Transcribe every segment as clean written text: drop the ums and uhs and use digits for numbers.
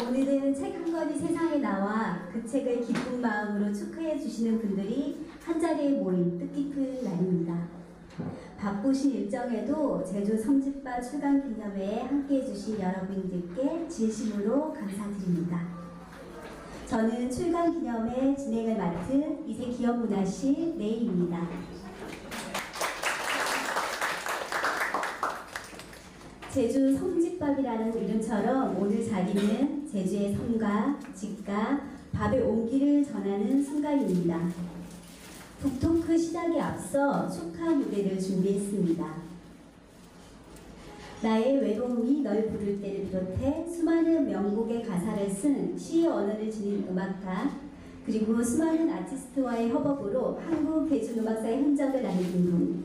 오늘은 책 한 권이 세상에 나와 그 책을 기쁜 마음으로 축하해 주시는 분들이 한자리에 모인 뜻깊은 날입니다. 바쁘신 일정에도 제주 성지바 출간 기념회에 함께해 주신 여러분들께 진심으로 감사드립니다. 저는 출간 기념회 진행을 맡은 이세 기업문화실 네이입니다. 제주 성지밥이라는 이름처럼 오늘 자리는 제주의 성과, 직과, 밥의 온기를 전하는 순간입니다. 북토크 시작에 앞서 축하 무대를 준비했습니다. 나의 외로움이 널 부를 때를 비롯해 수많은 명곡의 가사를 쓴 시의 언어를 지닌 음악가, 그리고 수많은 아티스트와의 협업으로 한국 대중음악사의 흔적을 남긴 분,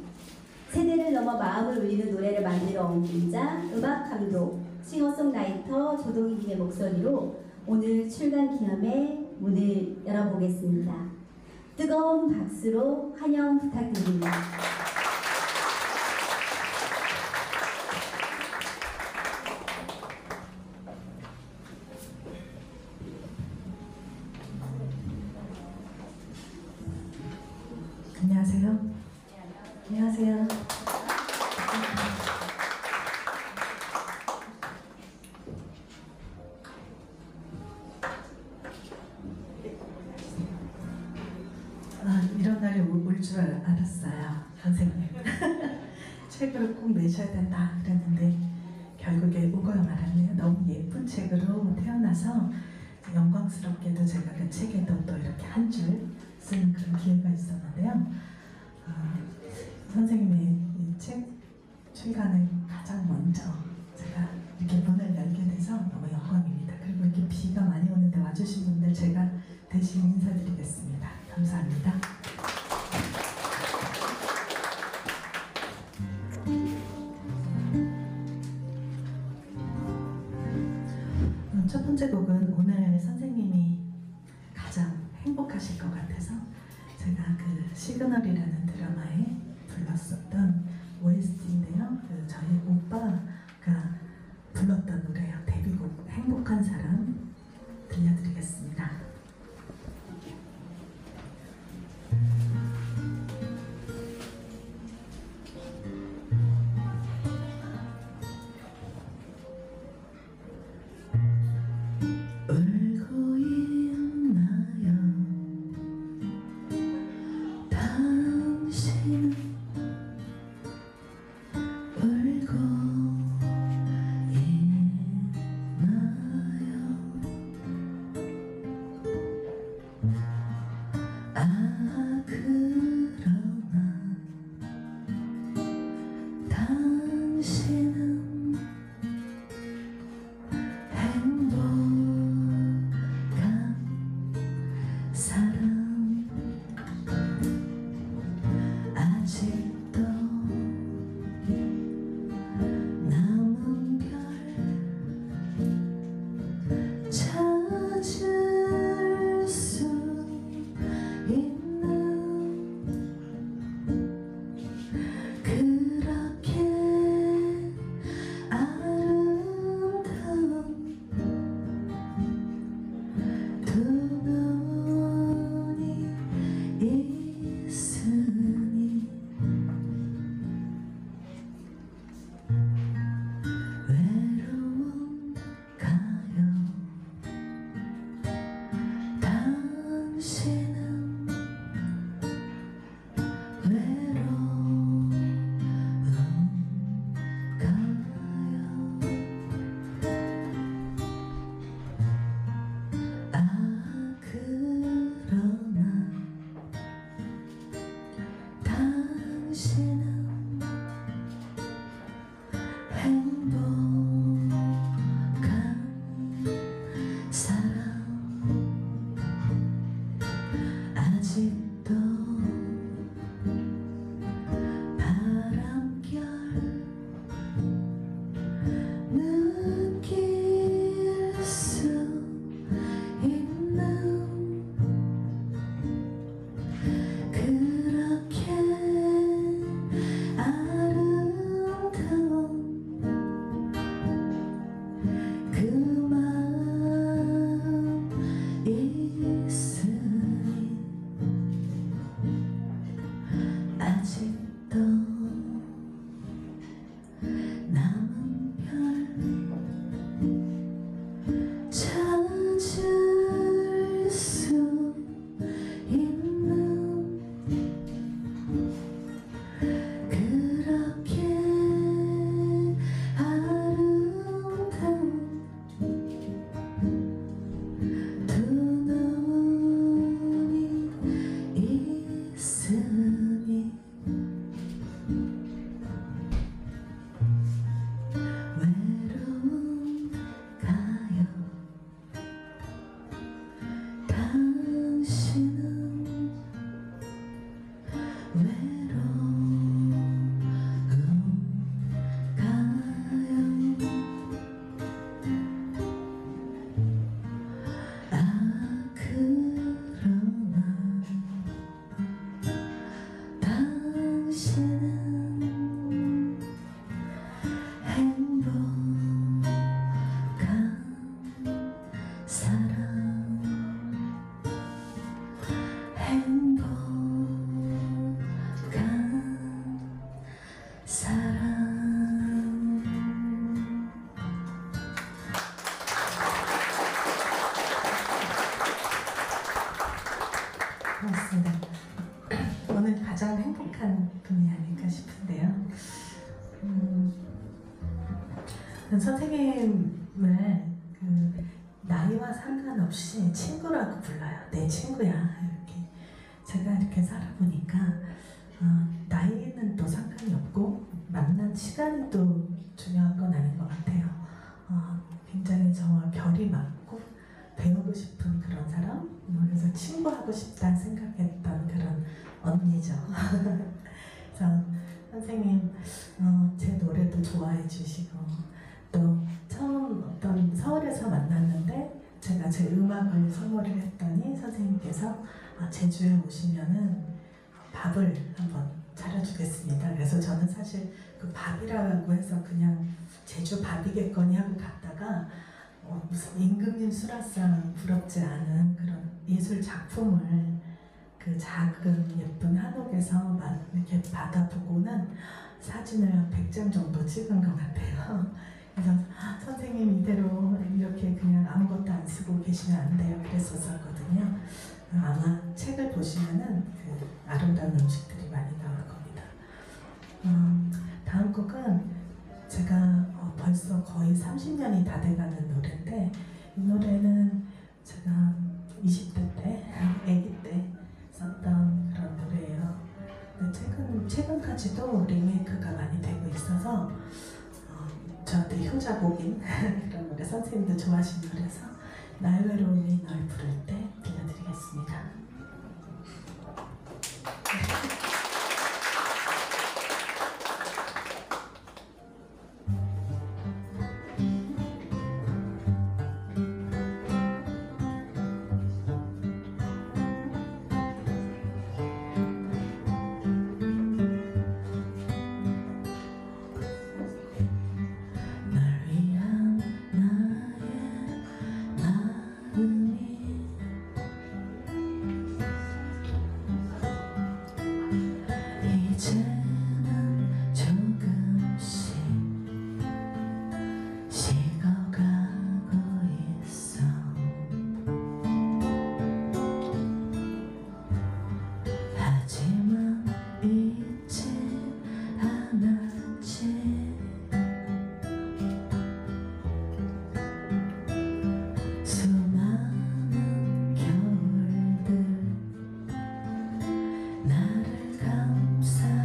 세대를 넘어 마음을 울리는 노래를 만들어 온 분자, 음악 감독, 싱어송라이터 조동희님의 목소리로 오늘 출간 기념회 문을 열어보겠습니다. 뜨거운 박수로 환영 부탁드립니다. 안녕하세요. 안녕하세요. 이런 날이 올 줄 알았어요, 선생님. 책을 꼭 내셔야 된다 그랬는데 결국에 오고야 말았네요. 너무 예쁜 책으로 태어나서 영광스럽게도 제가 그 책에도 또 이렇게 한 줄 쓰는 그런 기회가 있었는데요. 선생님의 이 책 출간을 가장 먼저 제가 이렇게 문을 열게 돼서 너무 영광입니다. 그리고 이렇게 비가 많이 오는데 와주신 분들 제가 대신 인사드리겠습니다. 감사합니다. 첫 번째 곡은 오늘 선생님이 가장 행복하실 것 같아서 제가 그 시그널이라는 드라마에 불렀었던 OST인데요. 저희 오빠가 불렀던 노래요. 데뷔곡 행복한 사람 들려드리겠습니다. 울고 있나요? 당신은 울고 있나요? 그러나 당신은 행복한 사람 아직도 남은 별 찾을 수 있는 그렇게 아름다운 두 눈이 있으니 외로운가요? 당신은 그러나 당신은 행복한 사람 아직도 바람결 느낄 수 있는 그렇게 아름다운 저는 선생님을 그 나이와 상관없이 친구라고 불러요. 내 친구야. 이렇게 제가 이렇게 살아보니까 나이는 또 상관이 없고 만난 시간이 또 중요한 건 아닌 것 같아요. 굉장히 저와 결이 맞고 배우고 싶은 그런 사람, 그래서 친구하고 싶다 생각했던 그런 언니죠. 그래서 선생님 제 노래도 좋아해 주시고 또 처음 어떤 서울에서 만났는데 제가 제 음악을 선물을 했더니 선생님께서 제주에 오시면은 밥을 한번 차려주겠습니다. 그래서 저는 사실 그 밥이라고 해서 그냥 제주 밥이겠거니 하고 갔다가 무슨 임금님 수라상 부럽지 않은 그런 예술 작품을 그 작은 예쁜 한옥에서 이렇게 받아보고는 사진을 한 100장 정도 찍은 것 같아요. 그래서 선생님 이대로 이렇게 그냥 아무것도 안 쓰고 계시면 안 돼요. 그랬었거든요. 아마 책을 보시면은 그 아름다운 음식들이 많이 나올 겁니다. 다음 곡은 제가 벌써 거의 30년이 다 돼가는 노래인데 이 노래는 제가 20대 때, 아기 때 썼던 그런 노래예요. 근데 최근까지도 리메이크가 많이 되고 있어서 저한테 효자곡인 그런 노래, 선생님도 좋아하시는 노래서 나의 외로움이 널 부를 때 들려드리겠습니다. 이제는 조금씩 식어가고 있어. 하지만 잊지 않았지. 수많은 겨울들 나를 감싸던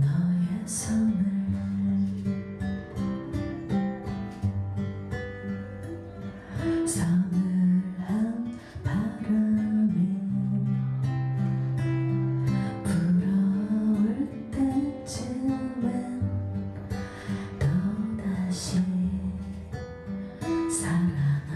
너의 손을 서늘한 바람이 불어올 때쯤엔 또다시 살아나.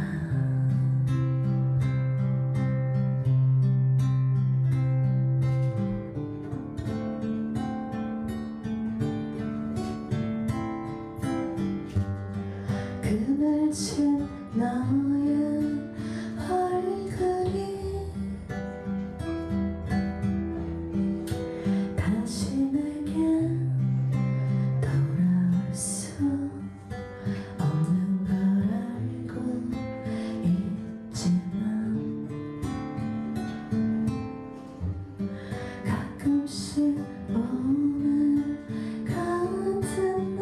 그늘진 너의 얼굴이 다시 내게 돌아올 수 없는 걸 알고 있지만 가끔씩 오늘 같은 날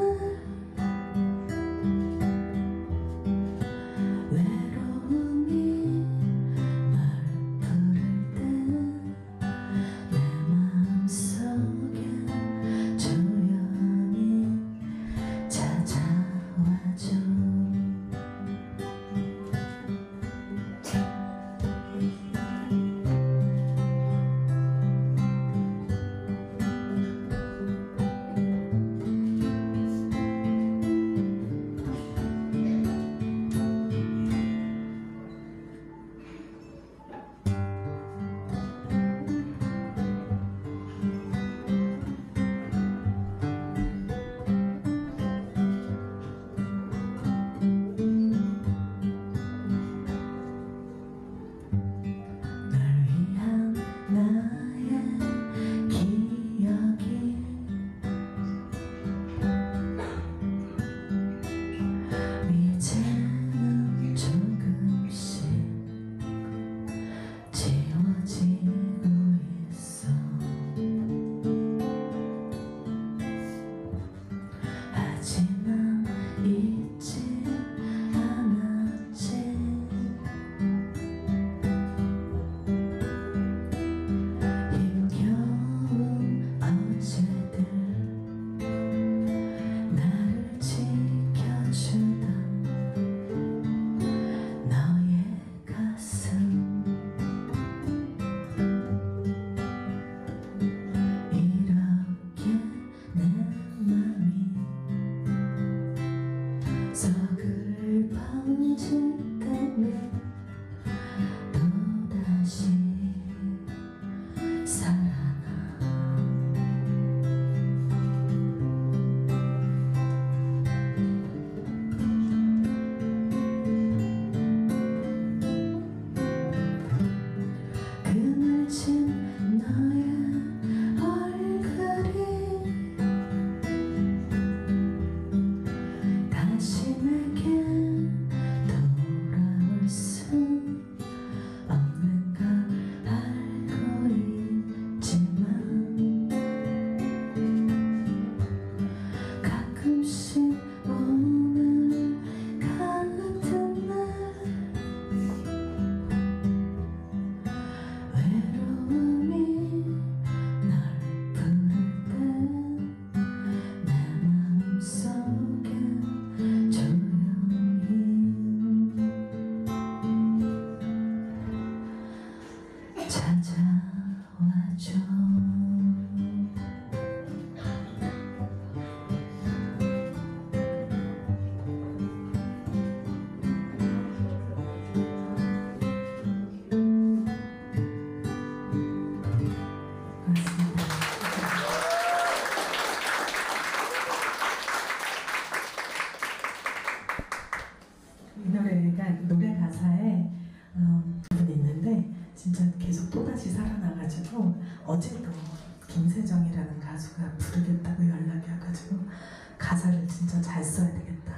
가사를 진짜 잘 써야 되겠다.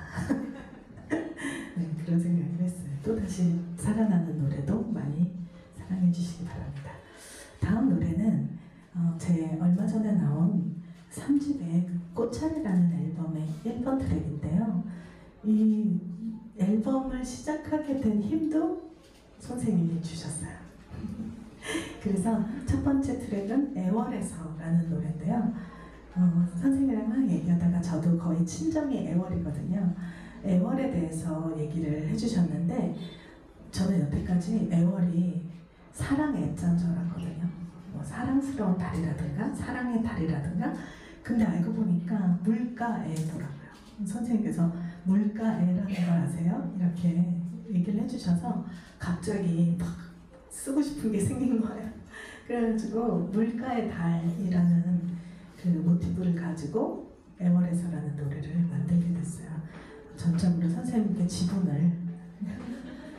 네, 그런 생각을 했어요. 또다시 살아나는 노래도 많이 사랑해 주시기 바랍니다. 다음 노래는 제 얼마 전에 나온 3집의 꽃차례라는 앨범의 1번 트랙인데요. 이 앨범을 시작하게 된 힘도 선생님이 주셨어요. 그래서 첫 번째 트랙은 애월에서라는 노래인데요. 선생님이랑 막 얘기하다가 저도 거의 친정이 애월이거든요. 애월에 대해서 얘기를 해주셨는데 저는 여태까지 애월이 사랑의 애자인 줄 알았거든요. 뭐 사랑스러운 달이라든가 사랑의 달이라든가 근데 알고 보니까 물가애더라고요. 선생님께서 물가애라는 걸 아세요? 이렇게 얘기를 해주셔서 갑자기 막 쓰고 싶은 게 생긴 거예요. 그래가지고 물가의 달이라는 그 모티브를 가지고 애월에서라는 노래를 만들게 됐어요. 전적으로 선생님께 지분을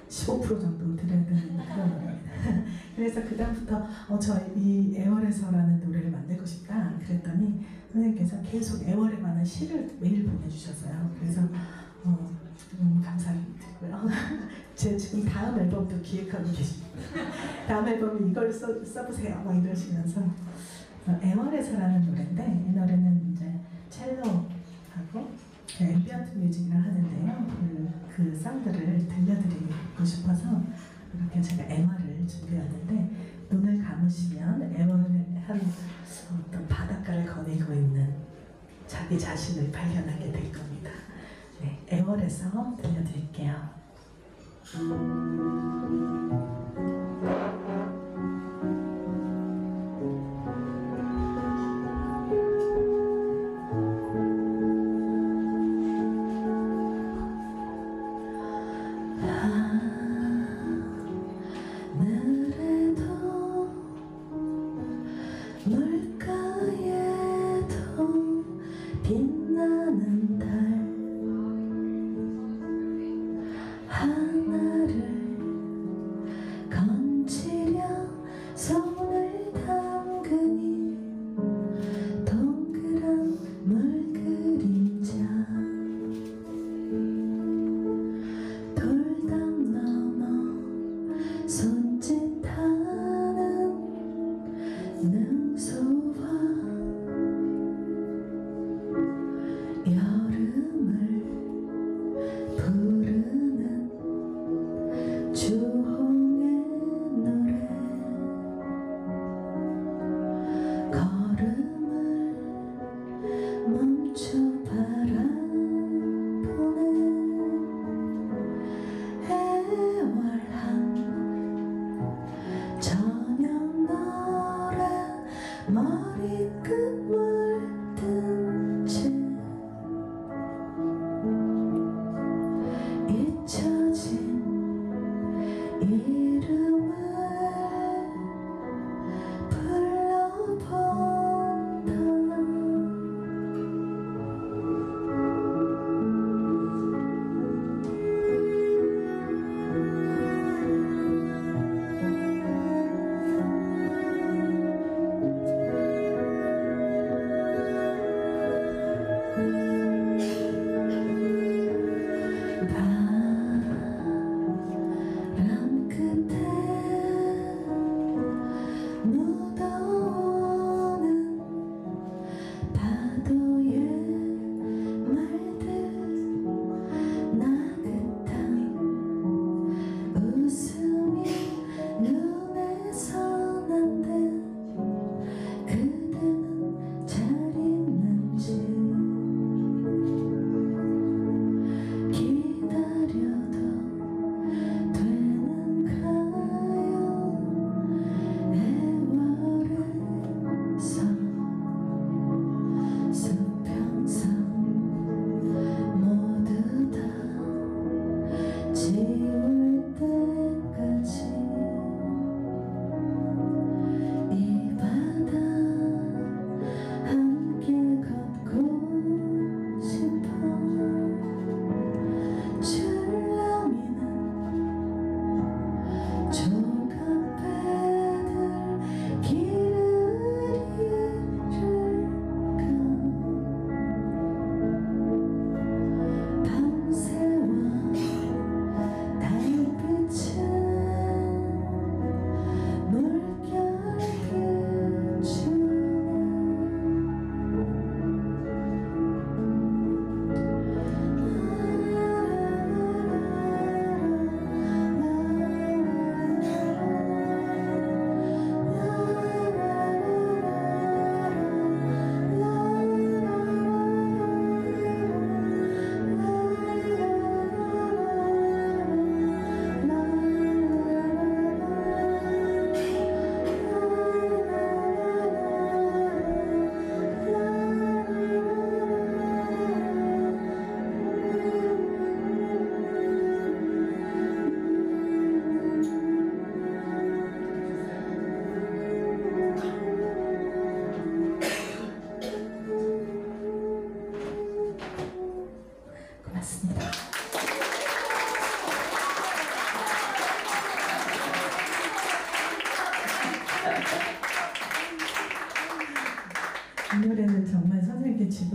15% 정도 드려야 되는 그런 노래입니다. 그래서 그 다음부터 저 이 애월에서라는 노래를 만들고 싶다 그랬더니 선생님께서 계속 애월에 관한 시를 매일 보내주셨어요. 그래서 감사드리고요. 제 지금 다음 앨범도 기획하고 계십니다. 다음 앨범은 이걸 써보세요 막 이러시면서 애월에서라는 노래인데 이 노래는 이제 첼로하고 앰비언트 뮤직이라 하는데요. 그 사운드를 들려드리고 싶어서 이렇게 제가 MR을 준비했는데 눈을 감으시면 애월한 어떤 바닷가를 거니고 있는 자기 자신을 발견하게 될 겁니다. 네, 애월에서 들려드릴게요. 물가에도 빛나는 달 하나를 건지려 손을 담그니 동그란 물그림자 돌담 넘어 손짓하는 능소와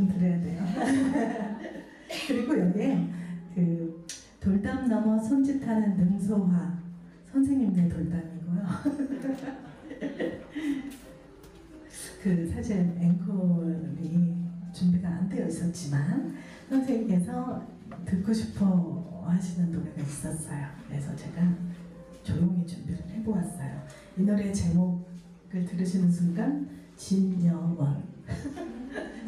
좀 드려야 돼요. 그리고 여기에 그 돌담 넘어 손짓하는 능소화 선생님네 돌담이고요. 그 사실 앵콜이 준비가 안 되어 있었지만 선생님께서 듣고 싶어 하시는 노래가 있었어요. 그래서 제가 조용히 준비를 해보았어요. 이 노래 제목을 들으시는 순간 진여원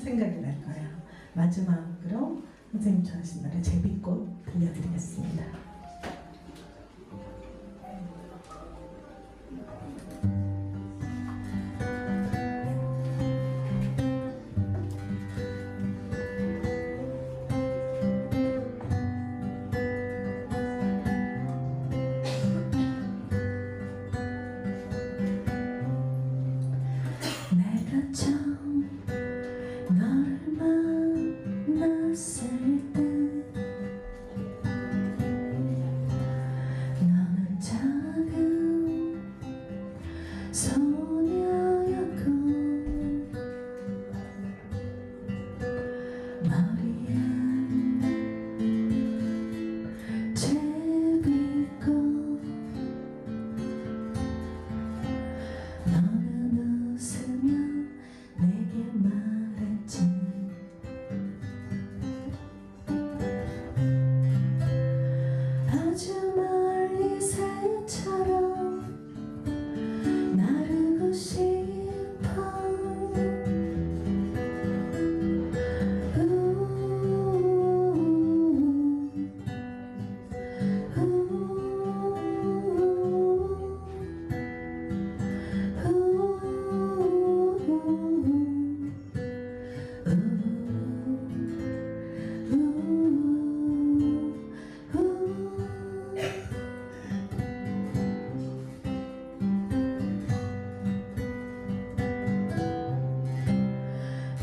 생각이 날 거예요. 마지막으로 선생님 좋아하시는 노래 제비꽃 들려드리겠습니다. 내가 처음 너를 만났을 때 너는 작은 소녀였고 머리엔 제비꽃 너는 웃으며 내게 말했지 아주 멀리 새처럼 나르고 싶어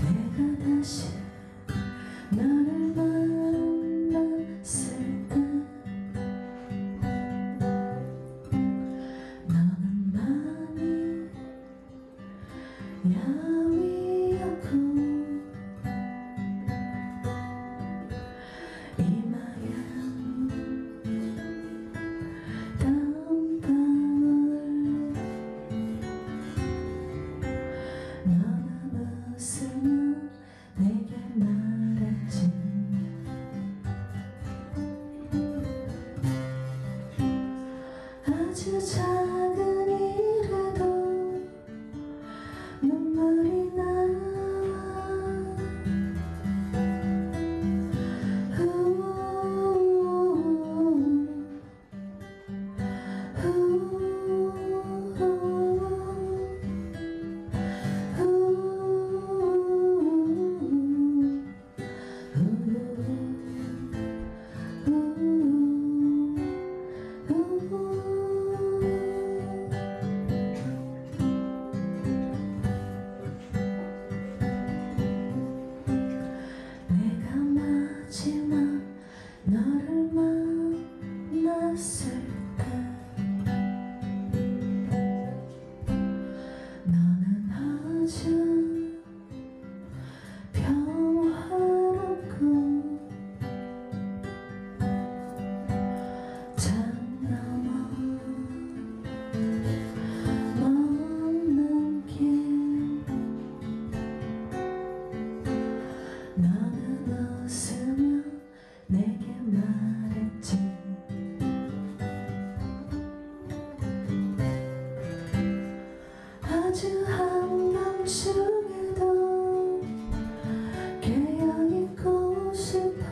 내가 다시 너를 만났을 때 너는 많이 야위었고 이마에 땀방울 너는 웃으며 내게 말했지 아주 작은 일에도 눈물이 나와 내가 마지막 너를 만났을 때 너는 아주 평화롭고 장 넘어 먼 길 너는 웃으며 내게 말했지 아주 한밤중에도 깨어있고 싶어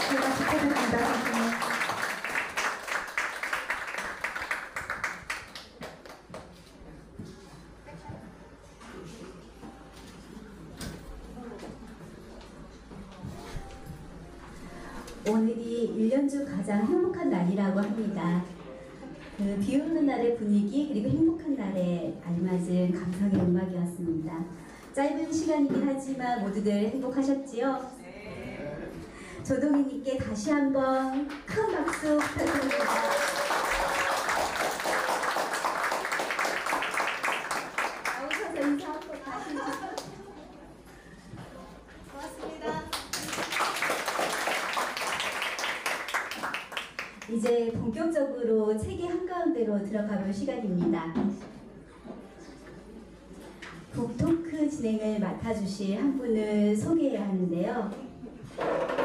제가 축하드립니다. 오늘이 1년 중 가장 행복한 날이라고 합니다. 그 비 오는 날의 분위기 그리고 행복한 날에 알맞은 감성의 음악이었습니다. 짧은 시간이긴 하지만 모두들 행복하셨지요? 조동희님께 다시 한번 큰 박수 부탁드립니다. 나오셔서 인사 한번 다시 해주세요. 고맙습니다. 이제 본격적으로 책의 한가운데로 들어가 볼 시간입니다. 북토크 진행을 맡아주실 한 분을 소개해야 하는데요.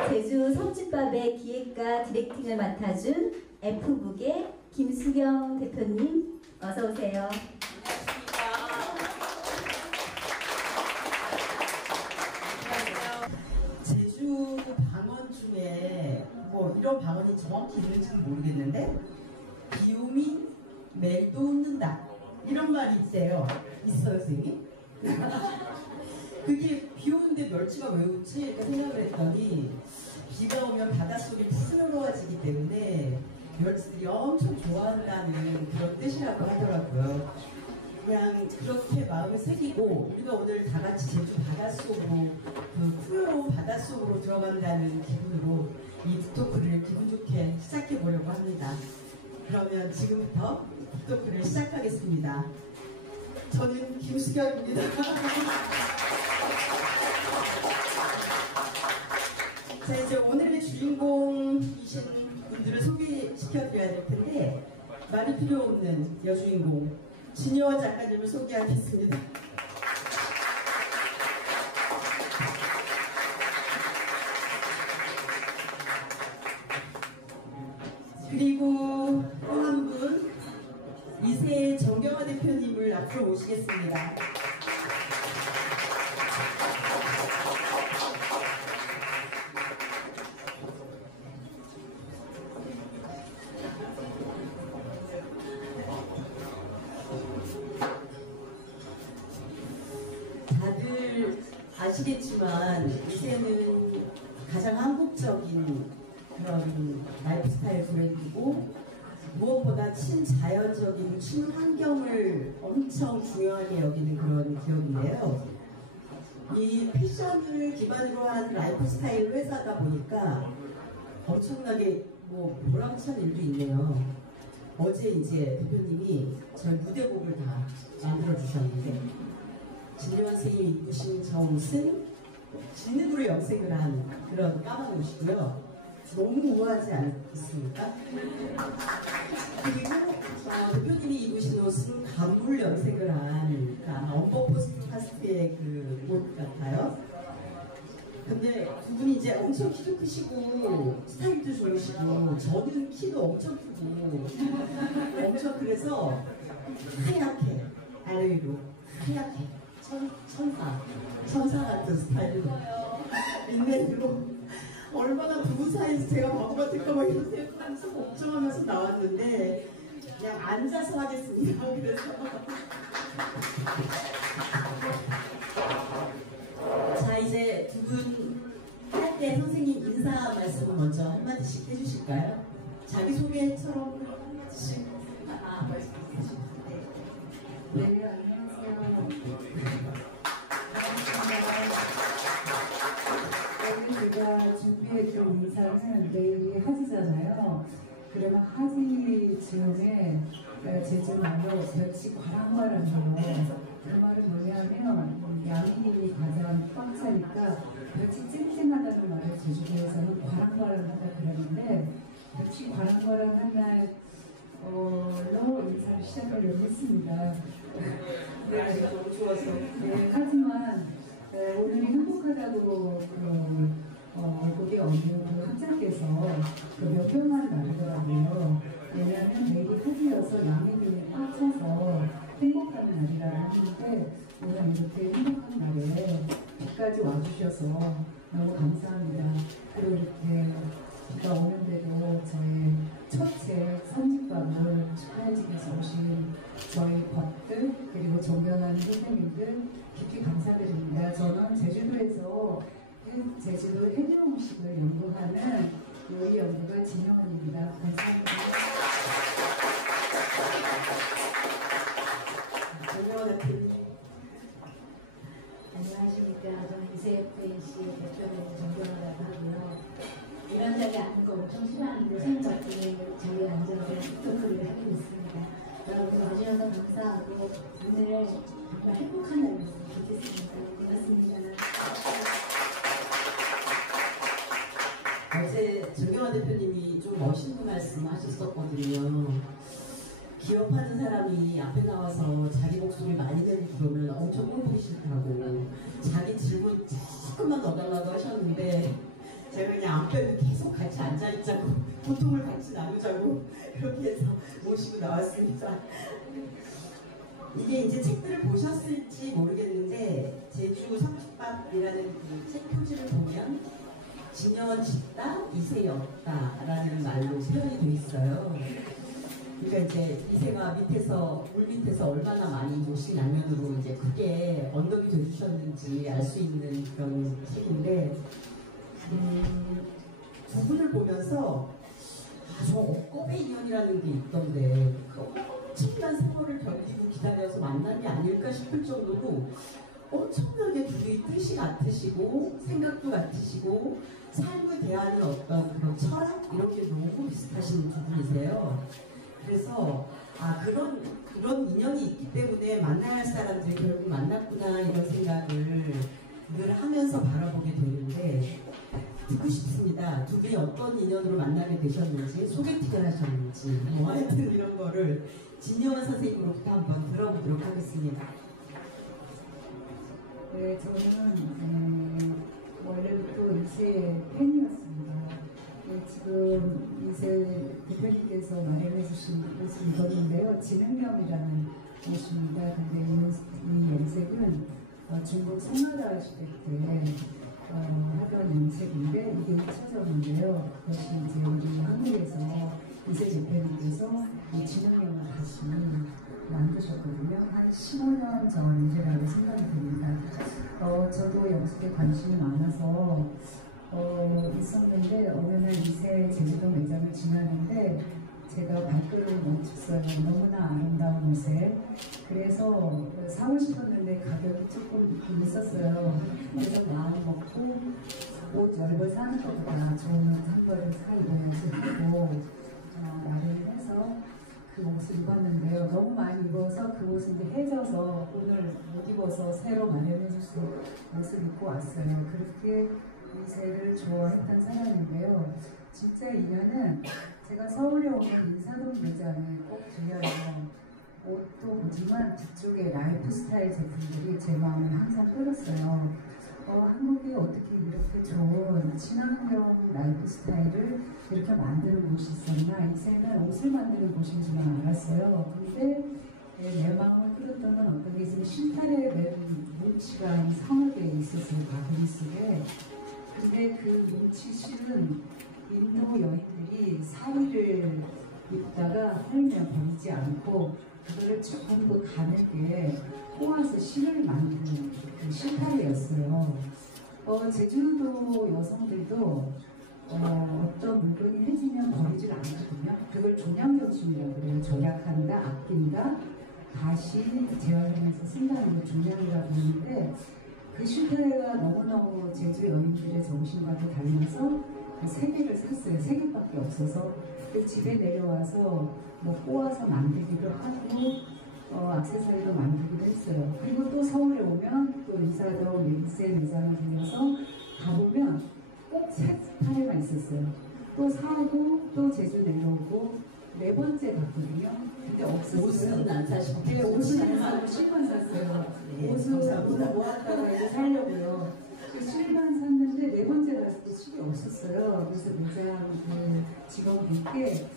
제주 섬집밥의 기획과 디렉팅을 맡아준 F북의 김수경 대표님 어서 오세요. 제주 방언 중에 뭐 이런 방언이 정확히 있는지는 모르겠는데 비움이 멜도 웃는다 이런 말이 있어요 선생님? 그게 비 오는데 멸치가 왜 웃지? 이렇게 생각을 했더니 비가 오면 바닷속이 푸르러워지기 때문에 멸치들이 엄청 좋아한다는 그런 뜻이라고 하더라고요. 그냥 그렇게 마음을 새기고 우리가 오늘 다 같이 제주 바닷속으로 그 푸르러운 바닷속으로 들어간다는 기분으로 이 북토크를 기분 좋게 시작해 보려고 합니다. 그러면 지금부터 북토크를 시작하겠습니다. 저는 김수경입니다. 자, 이제 오늘의 주인공이신 분들을 소개시켜드려야 될 텐데 말이 필요 없는 여주인공 진여원 작가님을 소개하겠습니다. 그리고 또 한 분 이세의 정경화 대표님을 앞으로 모시겠습니다. 다들 아시겠지만 이세는 가장 한국적인 그런 라이프 스타일 브랜드고 무엇보다 친자연적인 친환경을 엄청 중요하게 여기는 그런 기업인데요. 이 패션을 기반으로 한 라이프 스타일 회사다 보니까 엄청나게 뭐 보람찬 일도 있네요. 어제 이제 대표님이 저희 무대복을 다 만들어 주셨는데 진여원 선생님이 입으신 저 옷은 진흙으로 염색을 한 그런 까만 옷이고요. 너무 우아하지 않습니까? 그리고 대표님이 입으신 옷은 간물 염색을 한 언버포스트 카스트의 그 옷 같아요. 근데 두 분이 이제 엄청 키도 크시고 스타일도 좋으시고 저는 키도 엄청 크고 엄청 그래서 하얗게 아래로 하얗게 천사 같은 스타일로 린넨으로 얼마나 부부 사이에서 제가 바보 같을까 막 이런 생각하면서 걱정하면서 나왔는데 그냥 앉아서 하겠습니다. 그래서 자 이제 두 분 할 때 선생님 인사 말씀을 먼저 한마디씩 해주실까요? 자기소개처럼 한마디씩 말씀해 주시죠. 네, 안녕하세요. 오늘 제가 준비해준 인사는 내일이 하지잖아요. 그러면 하지 즈음에 제주 말로 멸치 과랑과라는 거예요. 그 말은 뭐냐면 양이님이 가장 꽉 차니까 멸치 찜찜하다는 말을 제주도에서는 과랑과를 하다 그러는데 멸치 과랑과랑 한날 로 인사를 시작하려고 했습니다. 네, 너무 좋아서. 네, 하지만 오늘이 행복하다고 거기에 없는 그 학자께서 몇 편만 나르더라고요. 왜냐하면 내일이 하지여서 양이들이 꽉 차서 행복한 날이라 하는데 오늘 이렇게 행복한 날에 비까지 와주셔서 너무 감사합니다. 그리고 이렇게 비가 오는데도 저의 첫 책 선집밥을 축하해주셔서 오신 저희 법들 그리고 존경하는 선생님들 깊이 감사드립니다. 저는 제주도에서 제주도 해녀 음식을 연구하는 요리 연구가 진영원입니다. 감사합니다. 정명원 대표. 안녕하십니까. 저는 이세FNC의 대표로 정경화라고 하고요. 이런 자리에 앉는 거 엄청 싫어하는데 선생님 덕분에 자리에 앉아서 토크를 하게 됐습니다. 여러분 와주셔서 감사하고 오늘 정말 행복한 날이었으면 좋겠습니다. 고맙습니다. 어제 정경화 대표님이 좀 멋있는 말씀 하셨었거든요. 기업하는 사람이 앞에 나와서 자기 목소리 많이 내고 그러면 엄청 꼴보기 싫다고 자기 질문 조금만 더 달라고 하셨는데 제가 그냥 앞에 계속 같이 앉아있자고 고통을 같이 나누자고 그렇게 해서 모시고 나왔습니다. 이게 이제 책들을 보셨을지 모르겠는데 제주 30밥이라는 그 책 표지를 보면 진여원 싶다, 이세 없다라는 말로 표현이 돼 있어요. 그러니까 이제 이세가 밑에서 물 밑에서 얼마나 많이 모신 양면으로 이제 크게 언덕이 되주셨는지 알 수 있는 그런 책인데 두 분을 보면서 저 억겁의 인연이라는 게 있던데 그 엄청난 세월을 견디고 기다려서 만난 게 아닐까 싶을 정도로 엄청나게 둘이 뜻이 같으시고 생각도 같으시고 삶을 대하는 어떤 그런 철학 이런 게 너무 비슷하신 두 분이세요. 그래서 그런 인연이 있기 때문에 만나야 할 사람들이 결국 만났구나 이런 생각을 늘 하면서 바라보게 되는데 듣고 싶습니다. 두 분이 어떤 인연으로 만나게 되셨는지 소개팅을 하셨는지 뭐 하여튼 이런 거를 진여원 선생님으로부터 한번 들어보도록 하겠습니다. 네, 저는 원래부터 이세 팬이었습니다. 네, 지금 이세 대표님께서 마련해 주신 옷을 입었는데요. 진흥명이라는 옷입니다. 근데 이 염색은 중국 송나라 시대 때 하던 염색인데 이게 잊혀졌는데요. 그것이 이제 우리 한국에서 이세 대표님께서 이 진흥명을 다시 만드셨거든요. 한 15년 전이라고 생각이 듭니다. 저도 염색에 관심이 많아서 있었는데 어느 날 이세 제주도 매장을 지나는데 제가 발걸음을 멈췄어요. 너무나 아름다운 옷에. 그래서 사고 싶었는데 가격이 조금 있긴 있었어요. 그래서 마음 먹고 옷 여러 벌 사는 것보다 좋은 옷 한 벌을 사 입어야지 하고 마련을 해서 그 옷을 입었는데요. 너무 많이 입어서 그 옷이 이제 해져서 오늘 못 입어서 새로 마련해 주신 옷을 입고 왔어요. 그렇게 이세를 좋아했던 사람인데요. 진짜 인연은 제가 서울에 오면 인사동 매장에 꼭 들려요. 옷도 보지만 뒤쪽에 라이프 스타일 제품들이 제 마음을 항상 끌었어요. 한국이 어떻게 이렇게 좋은 친환경 라이프 스타일을 이렇게 만드는 곳이 있었나. 이제는 옷을 만드는 곳인 줄만 알았어요. 근데 내 마음을 끌었던 건 어떤 게 있으면 실타래 맨 뭉치가 성읍에 있었어요. 바구니 속에. 근데 그 뭉치 실은 인도 여인들이 사리를 입다가 헐면 버리지 않고 그거를 조금 더 가늘게 꼬아서 실을 만드는 그 실타래였어요. 제주도 여성들도 어떤 물건이 해지면 버리질 않거든요. 그걸 종량경심이라고 그래요. 절약한다, 아낀다, 다시 재활용해서 쓴다는 걸 종량이라고 하는데 그 실타래가 너무너무 제주 여인들의 정신과도 닮아서 그 3개를 샀어요. 3개밖에 없어서. 그 집에 내려와서 뭐 꼬아서 만들기도 하고 액세서리도 만들기도 했어요. 그리고 또 서울에 오면 또 인사동 이세 매장을 들려서 가보면 꼭 실타래가 있었어요. 또 사고 또 제주 내려오고 4번째 갔거든요. 근데 없었어요. 옷은 안 사시고 네, 옷은 안 사고 실만 샀어요. 네, 옷은 감사합니다. 오늘 모았다가 이제 살려고요. 그 실만 샀는데 4번째 갔을 때 실이 없었어요. 그래서 매장 그 직원분께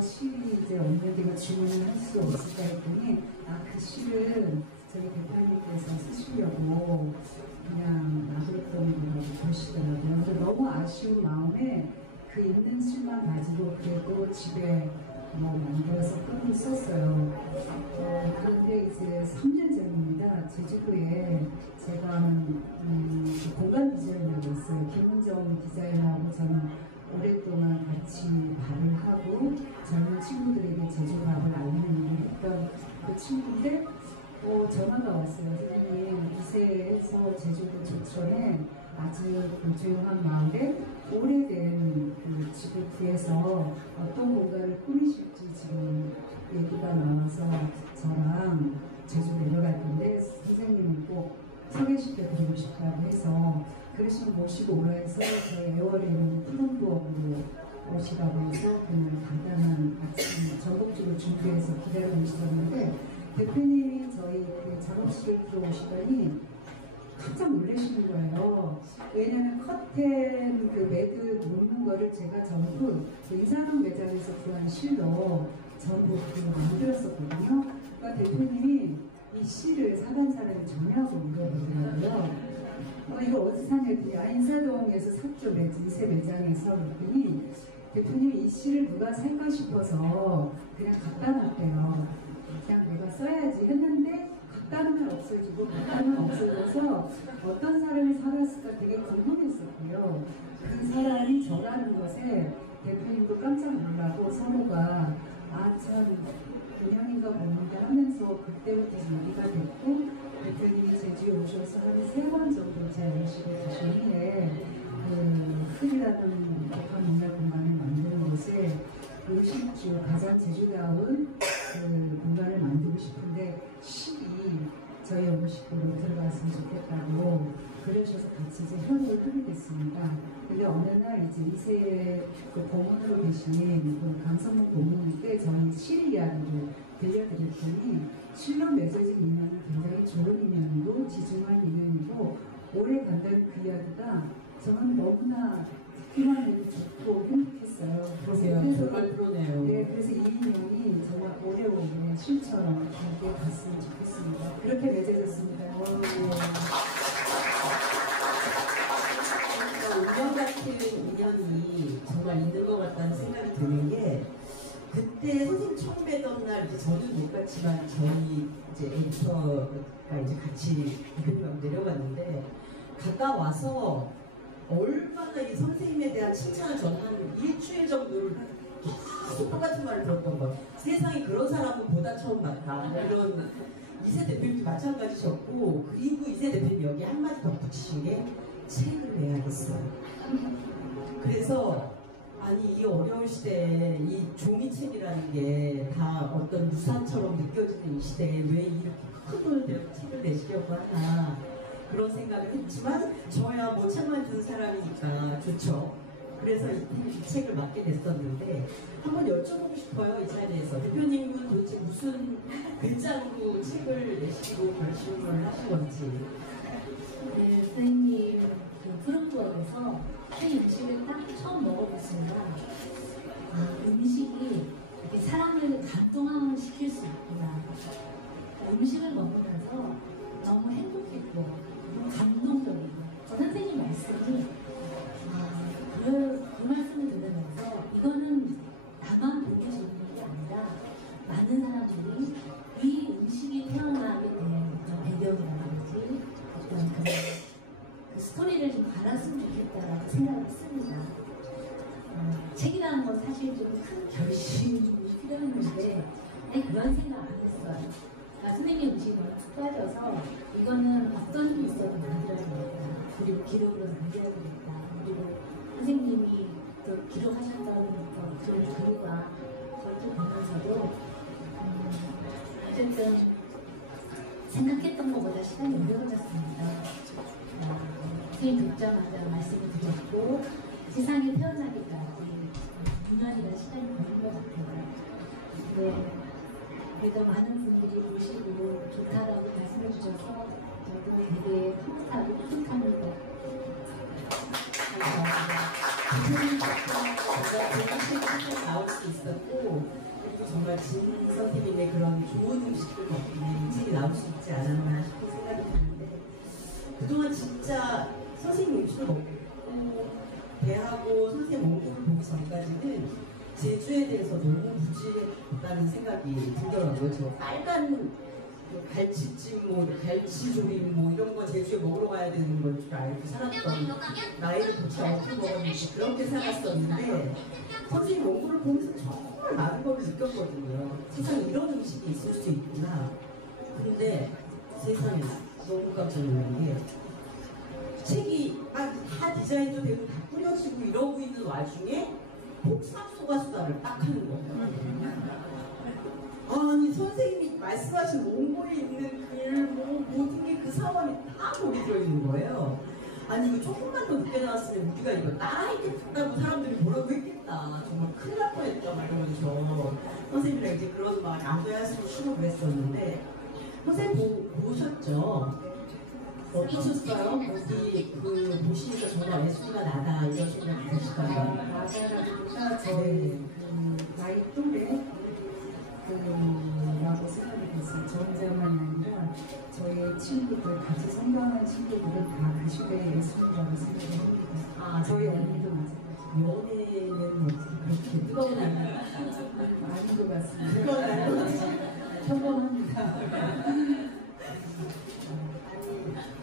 실이 이제 없는데 이거 주문을 할 수 없을까 했더니 그 실은 저희 대표님께서 쓰시려고 그냥 놔뒀던 거라고 보시더라고요. 근데 너무 아쉬운 마음에 그 있는 실만 가지고 그래도 집에 만들어서 끊고 썼어요. 그런데 이제 3년 전입니다. 제주도에 제가 하는 공간 디자인이라고 있어요. 김은정 디자인하고 저는 오랫동안 전화가 왔어요. 선생님, 이세에서 제주도 조천에 아주 조용한 마을에 오래된 그 집을 구해서 어떤 공간을 꾸미실지 지금 얘기가 나와서 저랑 제주 내려갈 건데 선생님은 꼭 소개시켜 드리고 싶다고 해서 그러시면 모시고 오라 해서 저희 애월에 있는 푸른 부엌으로 오시라고 해서 그냥 간단한 아침 전복죽을 준비해서 기다리고 있었는데 대표님이 저희 그 작업실에 들어오시더니 깜짝 놀라시는 거예요. 왜냐면 커튼 그 매드 놓는 거를 제가 전부 인사동 매장에서 구한 실로 전부 만들었었거든요. 그러니까 대표님이 이 실을 사간 사람이 전화하고 물어보더라고요. 이거 어디서 샀냐더니 인사동에서 샀죠. 이세 매장에서. 그랬더니 대표님이 이 실을 누가 살까 싶어서 그냥 갖다 놨대요. 그냥 내가 써야지 했는데 갖다 놓으면 없어지고 갖다 놓으면 없어져서 어떤 사람이 살았을까 되게 궁금했었고요. 그 사람이 저라는 것에 대표님도 깜짝 놀라고 서로가 참 그냥인가 보는데 하면서 그때부터 얘기가 됐고 대표님이 제주에 오셔서 한 3번 정도 제 연식을 주신 후에 그 흙이라는 복합 문화 공간을 만드는 곳에 음식주 가장 제주다운 그 공간을 만들고 싶은데 실이 저희 음식으로 들어갔으면 좋겠다고 그러셔서 같이 이제 협의를 하게 됐습니다. 근데 어느 날 이제 이세 그 고문으로 계신 그 강성문 고문님께 저희 실 이야기를 들려드렸더니 실로 맺어진 인연은 굉장히 좋은 인연이고 지중한 인연이고 오래 간다는 그 이야기가 저는 너무나 듣기만 해도 좋고 행복했어요. 그러세요. 정말 그러네요. 네, 그래서 이 인연이 정말 오래오래 실처럼 함께 갔으면 좋겠습니다. 그렇게 맺어졌습니다. 운명 같은 인연이 정말 있는 것 같다는 생각이 드는 게 그때 선생님 처음 뵈던 날 이제 저는 못 갔지만 저희 이제 에디터가 이제 같이 대표님하고 내려갔는데 갔다 와서 얼마나 이 선생님에 대한 칭찬을 저는 한 일주일 정도를 계속 똑같은 말을 들었던 거예요. 세상에 그런 사람은 보다 처음 봤다. 이런 이세 대표님도 마찬가지셨고 그리고 이세 대표님 여기 한마디 덧붙이신 게 책을 내야겠어요. 그래서 아니 이 어려운 시대에 이 종이책이라는 게 다 어떤 유산처럼 느껴지는 이 시대에 왜 이렇게 큰 돈을 들여서 책을 내시려고 하나 그런 생각을 했지만 저야 뭐 책 만드는 사람이니까 좋죠. 그래서 이 책을 맡게 됐었는데 한번 여쭤보고 싶어요. 이 자리에서 대표님은 도대체 무슨 글자로 책을 내시고 결심을 하신 건지. 네, 선생님 그 푸른 부엌에서 이 음식을 딱 처음 먹어봤습니다. 음식이 이렇게 사람을 감동시킬 수 있구나. 음식을 먹으면서 너무 행복했고 감동적이고 선생님 말씀이 그 말씀을 들으면서 이거는 나만 보고 싶은 게 아니라 많은 사람들이 이 음식이 태어나게 된 배경이라든지 어떤 그 스토리를 좀 알았으면 좋겠다라고 생각을 했습니다. 책이라는 건 사실 좀 큰 결심이 좀 필요했는데 그런 생각 안 했어요. 선생님 음식이 너무 푹 빠져서 이거는 어떤 일이 있어도 만들어야 되겠다. 그리고 기록으로 남겨야 되겠다. 그리고 선생님이 또 기록하셨다는 그런 글과 그걸 보면서도 어쨌든 생각했던 것보다 시간이 오래 걸렸습니다. 선생님 듣자마자 말씀을 드렸고 세상에 태어나기까지 2년이나 시간이 걸린 것 같아요. 네. 그래도 많은 분들이 보시고 좋다라고 말씀해 주셔서 저도 되게 뿌듯하고 뿌듯합니다. 제가 나올 수 있었고 그리고 정말 진 선생님의 그런 좋은 음식들 덕분에 이 책이 나올 수 있지 않았나 싶은 생각이 드는데 그동안 진짜 선생님 음식을 먹고 대하고 선생님 원고를 보기 전까지는 제주에 대해서 너무 무지했다는 생각이 들더라고요. 저 빨간 갈치찜, 뭐 갈치조림 뭐 이런 거 제주에 먹으러 가야 되는 걸 줄 알고 살았던 나이를 도대체 어떻게 먹었는지 그렇게 살았었는데 선생님 원고를 보면서 정말 많은 걸 느꼈거든요. 세상에 이런 음식이 있을 수 있구나. 근데 세상에 너무 깜짝 놀란 게 책이 다 디자인도 되고 다 꾸려지고 이러고 있는 와중에 폭삭소가수다를 딱 하는 거예요. 아니 선생님이 말씀하신 원고에 있는 글 뭐 모든 게 그 상황이 다 거기 들어있는 거예요. 아니 이거 조금만 더 늦게 나왔으면 우리가 이거 따라했겠다고 사람들이 뭐라고 했겠다. 정말 큰일 날 뻔했다 막 이러면서 선생님이랑 이제 그런 막 양도야수를 쉬고 그랬었는데 선생님 보셨죠? 어떠셨어요? 거기 그 보시니까 정말 예술가 나다 이런 생각이 드시다고요? 나다라기보다 저희 나이 또래 라고 생각이 됐어요. 저 혼자만이 아니라 저희 친구들, 같이 성장한 친구들은 다 그 시대의 예술이라고 생각을 합니다. 아, 저희 언니도 마찬가지예요. 연애는 그렇게 뜨거운 날 아닌 것 같습니다. 뜨거운 날 평범합니다.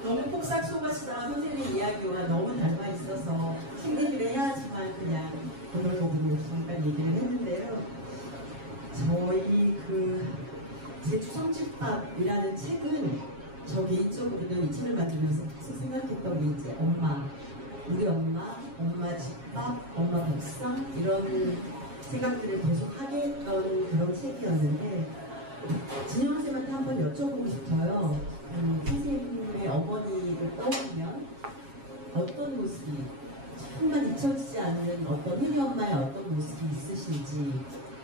너무 폭삭소가수다 선생님 이야기와 너무 닮아 있어서 생각을 해야지만 그냥 오늘 부분을 잠깐 얘기를 했는데요. 저희 그 제주 성집밥이라는 책은 저 개인적으로는 이 책을 만들면서 계속 생각했던 게 이제 우리 엄마 집밥, 엄마 밥상 이런 생각들을 계속 하게 했던 그런 책이었는데 진영 선생님한테 한번 여쭤보고 싶어요. 선생님의 어머니를 떠올리면 어떤 모습이 정말 잊혀지지 않는 어떤 혜니 엄마의 어떤 모습이 있으신지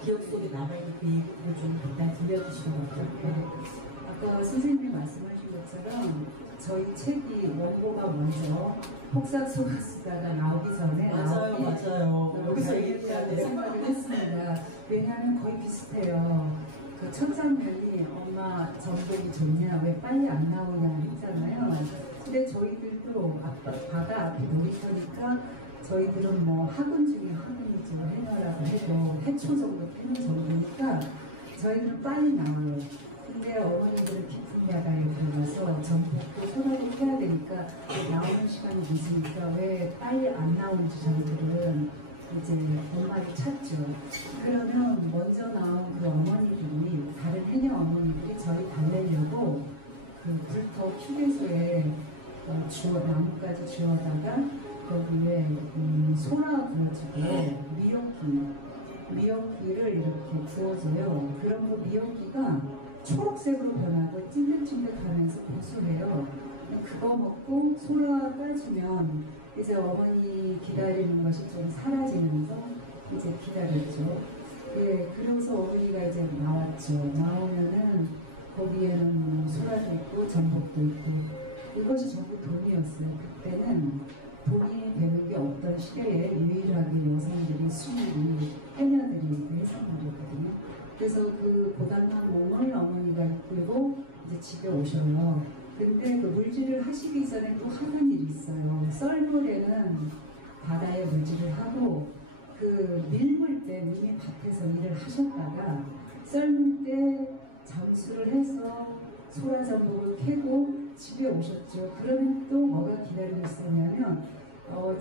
기억 속에 남아있는 그 얘기를 좀 일단 들려주시면 어떨까요? 아까 선생님이 말씀하신 것처럼 저희 책이 원고가 먼저 폭삭소가수다가 나오기 전에 맞아요. 여기서 얘기해야 돼요. 생각을 했습니다. 왜냐하면 거의 비슷해요. 그 첫 장면이 엄마 전복이 좋냐 왜 빨리 안 나오냐 했잖아요. 근데 저희들도 바다 앞에 놀이터니까 저희들은 뭐 학원 중에 학원이죠. 해녀라고 해도 해초 정도 캐는 정도니까 저희들은 빨리 나와요. 근데 어머니들은 깊은 바다에 들어가서 전복도 소나기 캐야 되니까 나오는 시간이 늦으니까 왜 빨리 안 나오는지 저희들은 이제 엄마를 찾죠. 그러면 먼저 나온 그 어머니들이 다른 해녀 어머니들이 저희 달래려고 그 불터 휴게소에 나무까지 주워다가 거기에 소라 구워주고 미역기를 이렇게 구워줘요. 그럼 그 미역기가 초록색으로 변하고 찐득찐득하면서 고소해요. 그거 먹고 소라 따주면 이제 어머니 기다리는 것이 좀 사라지면서 이제 기다렸죠. 예, 그러면서 어머니가 이제 나왔죠. 나오면은 거기에는 소라도 있고 전복도 있고 이것이 전부 돈이었어요. 그때는 돈이 되는 게 없던 시대에 유일하게 여성들이 수입이 해녀들이 일상물이었거든요. 그래서 그 고단한 몸을 어머니가 이끌고 이제 집에 오셔요. 근데 그 물질을 하시기 전에 또 하는 일이 있어요. 썰물에는 바다에 물질을 하고 그 밀물 때 이미 밭에서 일을 하셨다가 썰물 때 잠수를 해서 소라전복을 캐고 집에 오셨죠. 그러면 또 뭐가 기다리고 있었냐면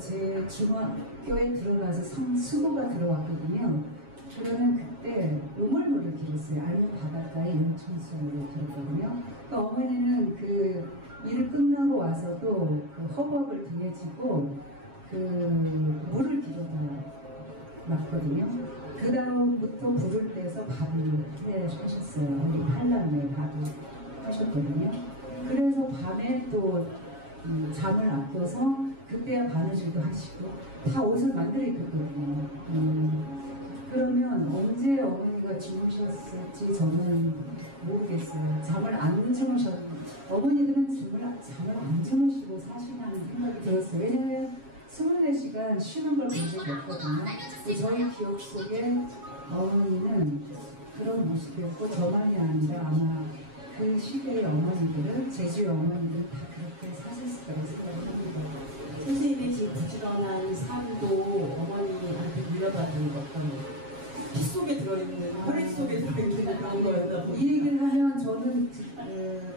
제 중학교에 들어가서 수고가 들어왔거든요. 그러면 그때 우물물을 길었어요. 아니면 바닷가에 용천수물을 길었거든요. 그러니까 어머니는 그 일을 끝나고 와서도 그 허벅을 등에 지고 그 물을 길어다 놨거든요. 그 다음부터 불을 떼서 밥을 하셨어요. 우리 한남에 밥을 하셨거든요. 그래서 밤에 또 잠을 아껴서 그때야 바느질도 하시고 다 옷을 만들어 입혔거든요. 그러면 언제 어머니가 주무셨을지 저는 모르겠어요. 잠을 안 주무셨. 어머니들은 잠을 안 주무시고 사시나는 생각이 들었어요. 왜냐하면 24시간 쉬는 걸 본 적이 없거든요. 저희 기억 속에 어머니는 그런 모습이었고 저만이 아니라 아마 그 시대의 어머니들은 제주의 어머니들은 다 그렇게 사셨을 거라고 생각합니다. 선생님이 지금 부지런한 삶도 어머니한테 물려받은 어떤 피 속에 들어있는, 혈액 속에 들어있는 그런 거였다 보니까. 이 얘기를 하면 저는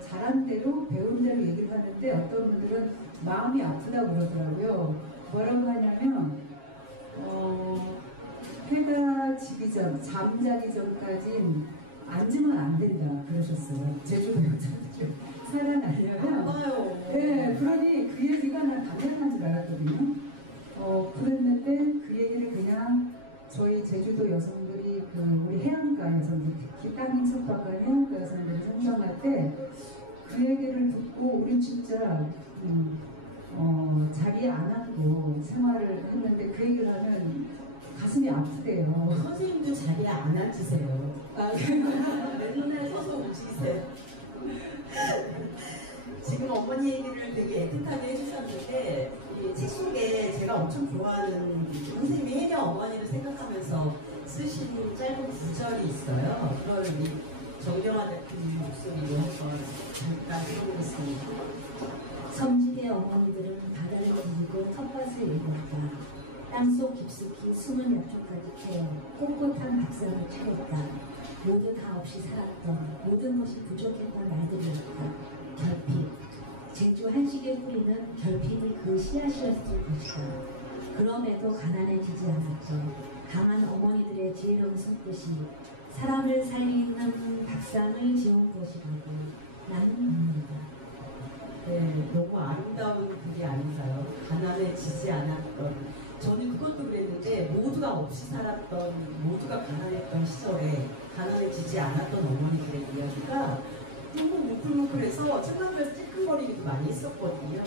잘한 대로 배운 대로 얘기를 하는데 어떤 분들은 마음이 아프다고 그러더라고요. 뭐라고 하냐면 해가 지기 전, 잠자기 전까진 앉으면 안 된다 그러셨어요. 제주 배우자들 살아나려면 봐요. 네, 그러니 그 얘기가 난 당연한 줄 알았거든요. 그랬는데 그 얘기를 그냥 저희 제주도 여성들이 우리 해안가 여성들, 특히 땅인 석박과 해안가 여성들이 선정할 때 그 얘기를 듣고 우리 진짜 자리에 안 앉고 생활을 했는데 그 얘기를 하면 가슴이 아프대요. 선생님도 자리에 안 앉으세요. 맨날 서서 움직이세요. 지금 어머니 얘기를 되게 애틋하게 해주셨는데 이 책 속에 제가 엄청 좋아하는 선생님이 해녀 어머니를 생각하면서 쓰신 짧은 구절이 있어요. 그걸 우리 정경화 대표님 목소리로 한번 잠깐 해보겠습니다. 섬지대 어머니들은 바다를 건너고 텃밭을 일궜다. 땅속 깊숙이 숨을 몇 초까지 태워 꼿꼿한 밥상을 차렸다. 모두 다 없이 살았던 모든 것이 부족했던 날들이었다. 결핍. 제주 한식의 뿌리는 결핍이 그 씨앗이었을 것이다. 그럼에도 가난해지지 않았죠. 강한 어머니들의 지혜로운 손끝이 사람을 살리는 밥상을 지은 것이라고 나는 봅니다. 네, 너무 아름다운 글이 아닌가요? 가난해지지 않았던. 저는 그것도 그랬는데 모두가 없이 살았던, 모두가 가난했던 시절에 가난해지지 않았던 어머니들의 이야기가 너무 뭉클뭉클해서 생각나서 찔끔거리기도 많이 했었거든요.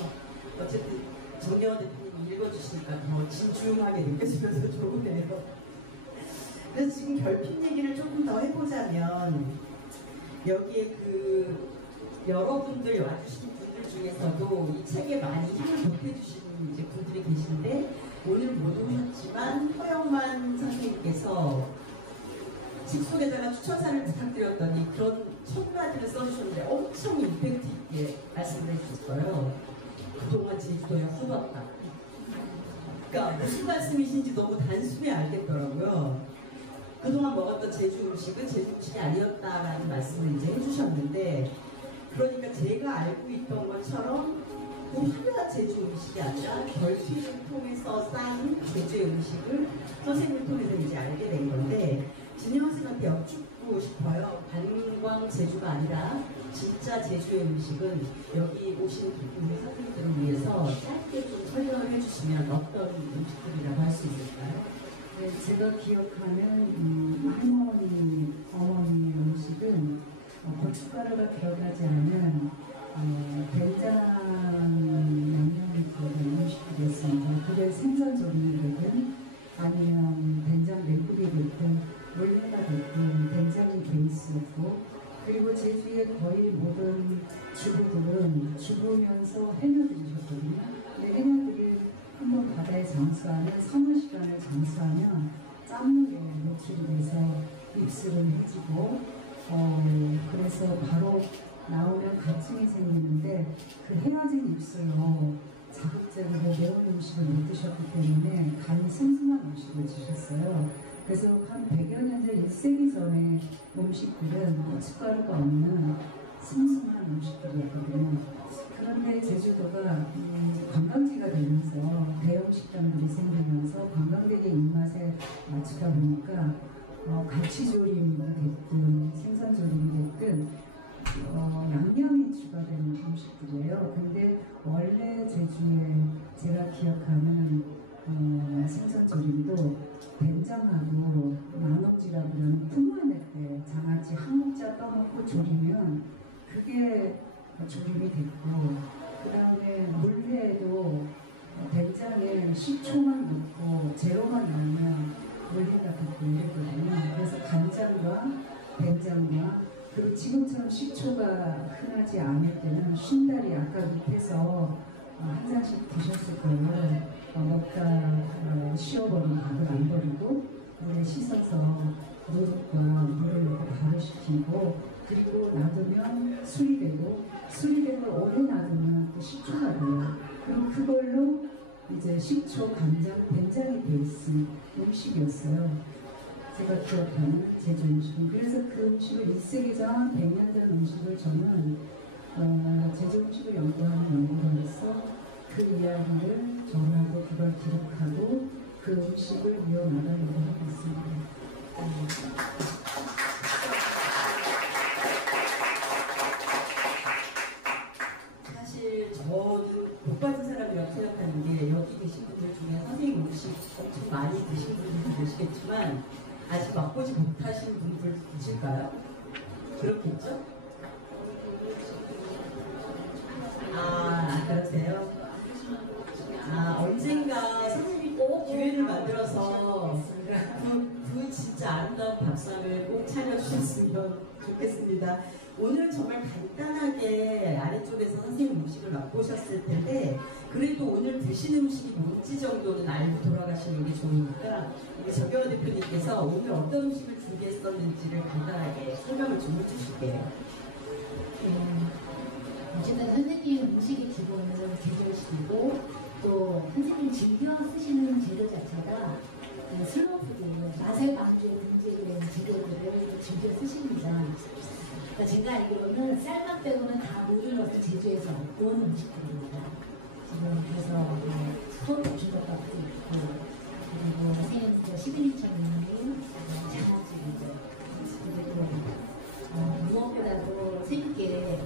어쨌든 정경화 대표님이 읽어주시니까 더 진중하게 느껴지면서 좋으네요. 그래서 지금 결핍 얘기를 조금 더 해보자면 여기에 여러분들 와주신 분들 중에서도 이 책에 많이 힘을 보태주신 이제 분들이 계신데 오늘 못 오셨지만 허영만 선생님께서 책 속에다가 추천사를 부탁드렸더니 그런 첫 마디를 써주셨는데 엄청 임팩트 있게 말씀을 해주셨어요. 그동안 제주도에 헛왔다. 그러니까 무슨 말씀이신지 너무 단숨에 알겠더라고요. 그동안 먹었던 제주 음식은 제주 음식이 아니었다라는 말씀을 이제 해주셨는데 그러니까 제가 알고 있던 것처럼 화려한 제주 음식이 아니라 결핍을 통해서 쌓인 제주의 음식을 선생님을 통해서 이제 알게 된 건데 진영 선생님한테 여쭙고 싶어요. 관광 제주가 아니라 진짜 제주의 음식은 여기 오신 우리 선생님들을 위해서 짧게 좀 설명을 해주시면 어떤 음식들이라고 할 수 있을까요? 네, 제가 기억하는 할머니, 어머니 음식은 고춧가루가 들어가지 않은 된장 양념이 들어간 음식이었습니다. 그게 생선조림이 되든 아니면 된장 매국이 되든 물회가 되든 된장이 베이스였고 그리고 제주의 거의 모든 주부들은 주부면서 해녀들이셨거든요. 근데 해녀들이 한번 바다에 장수하면 서너 시간을 장수하면 짠물에 노출이 돼서 입술은 해지고 그래서 바로 나오면 갈증이 생기는데 그 헤어진 입술로 자극적으로 매운 음식을 못 드셨기 때문에 간이 슴슴한 음식을 드셨어요. 그래서 한 100여 년 전 1세기 전에 음식들은 고춧가루가 없는 슴슴한 음식들이었거든요. 그런데 제주도가 관광지가 되면서 대형 식당들이 생기면서 관광객의 입맛에 맞추다 보니까 갈치조림이 됐든 생선조림이 됐든 양념이 추가되는 음식들이에요. 근데 원래 제주에 제가 기억하는 생선조림도 된장하고 만옥지라고 하는 풍화낼 때 장아찌 한 목자 떠먹고 조리면 그게 조림이 됐고 그 다음에 물회도 된장에 식초만 넣고 재료만 넣으면 물회가 됐고 이랬거든요. 그래서 간장과 된장과 그리고 지금처럼 식초가 흔하지 않을 때는 쉰다리 아까 밑에서 한 잔씩 드셨을 거예요. 먹다 쉬어버린 밥을 안 버리고 물에 씻어서 노릇과 물을 넣고 발효시키고 그리고 놔두면 술이 되고 술이 된 걸 오래 놔두면 또 식초가 돼요. 그럼 그걸로 이제 식초, 간장, 된장이 베이스 음식이었어요. 제가 기억하는 제주 음식은. 그래서 그 음식을 1세기 전, 100년 전 음식을 저는 제주 음식을 연구하는 연구가로서 그 이야기를 전하고 그걸 기록하고 그 음식을 이어나가려고 하고 있습니다. 복 받은 사람이라고 생각하는 게 여기 계신 분들 중에 선생님 음식 엄청 많이 드신 분들도 계시겠지만 아직 맛보지 못하신 분들 계실까요? 그렇겠죠? 아, 그러세요? 아, 언젠가 선생님이 꼭 기회를 만들어서 그 진짜 아름다운 밥상을 꼭 차려주셨으면 좋겠습니다. 오늘 정말 간단하게 아래쪽에서 선생님 음식을 맛보셨을 텐데 그래도 오늘 드신 음식이 뭔지 정도는 알고 돌아가시는 게 좋으니까 우리 정경원 대표님께서 오늘 어떤 음식을 준비했었는지를 간단하게 설명을 좀 해주실게요. 어쨌든 선생님 음식의 기본은 제조식이고 또 선생님 즐겨 쓰시는 재료 자체가 슬로우푸드예요. 맛의 방주에 문제된 재료들을 즐겨 쓰십니다. 그러니까 제가 알기로는 쌀맛 빼고는 다 모든 것을 제조해서 온 음식들입니다. 지금 그래서 소주덮밥도 있고 그리고 선생님 시그니처 메뉴 장아찌개죠. 그리고 무엇보다도 선생님께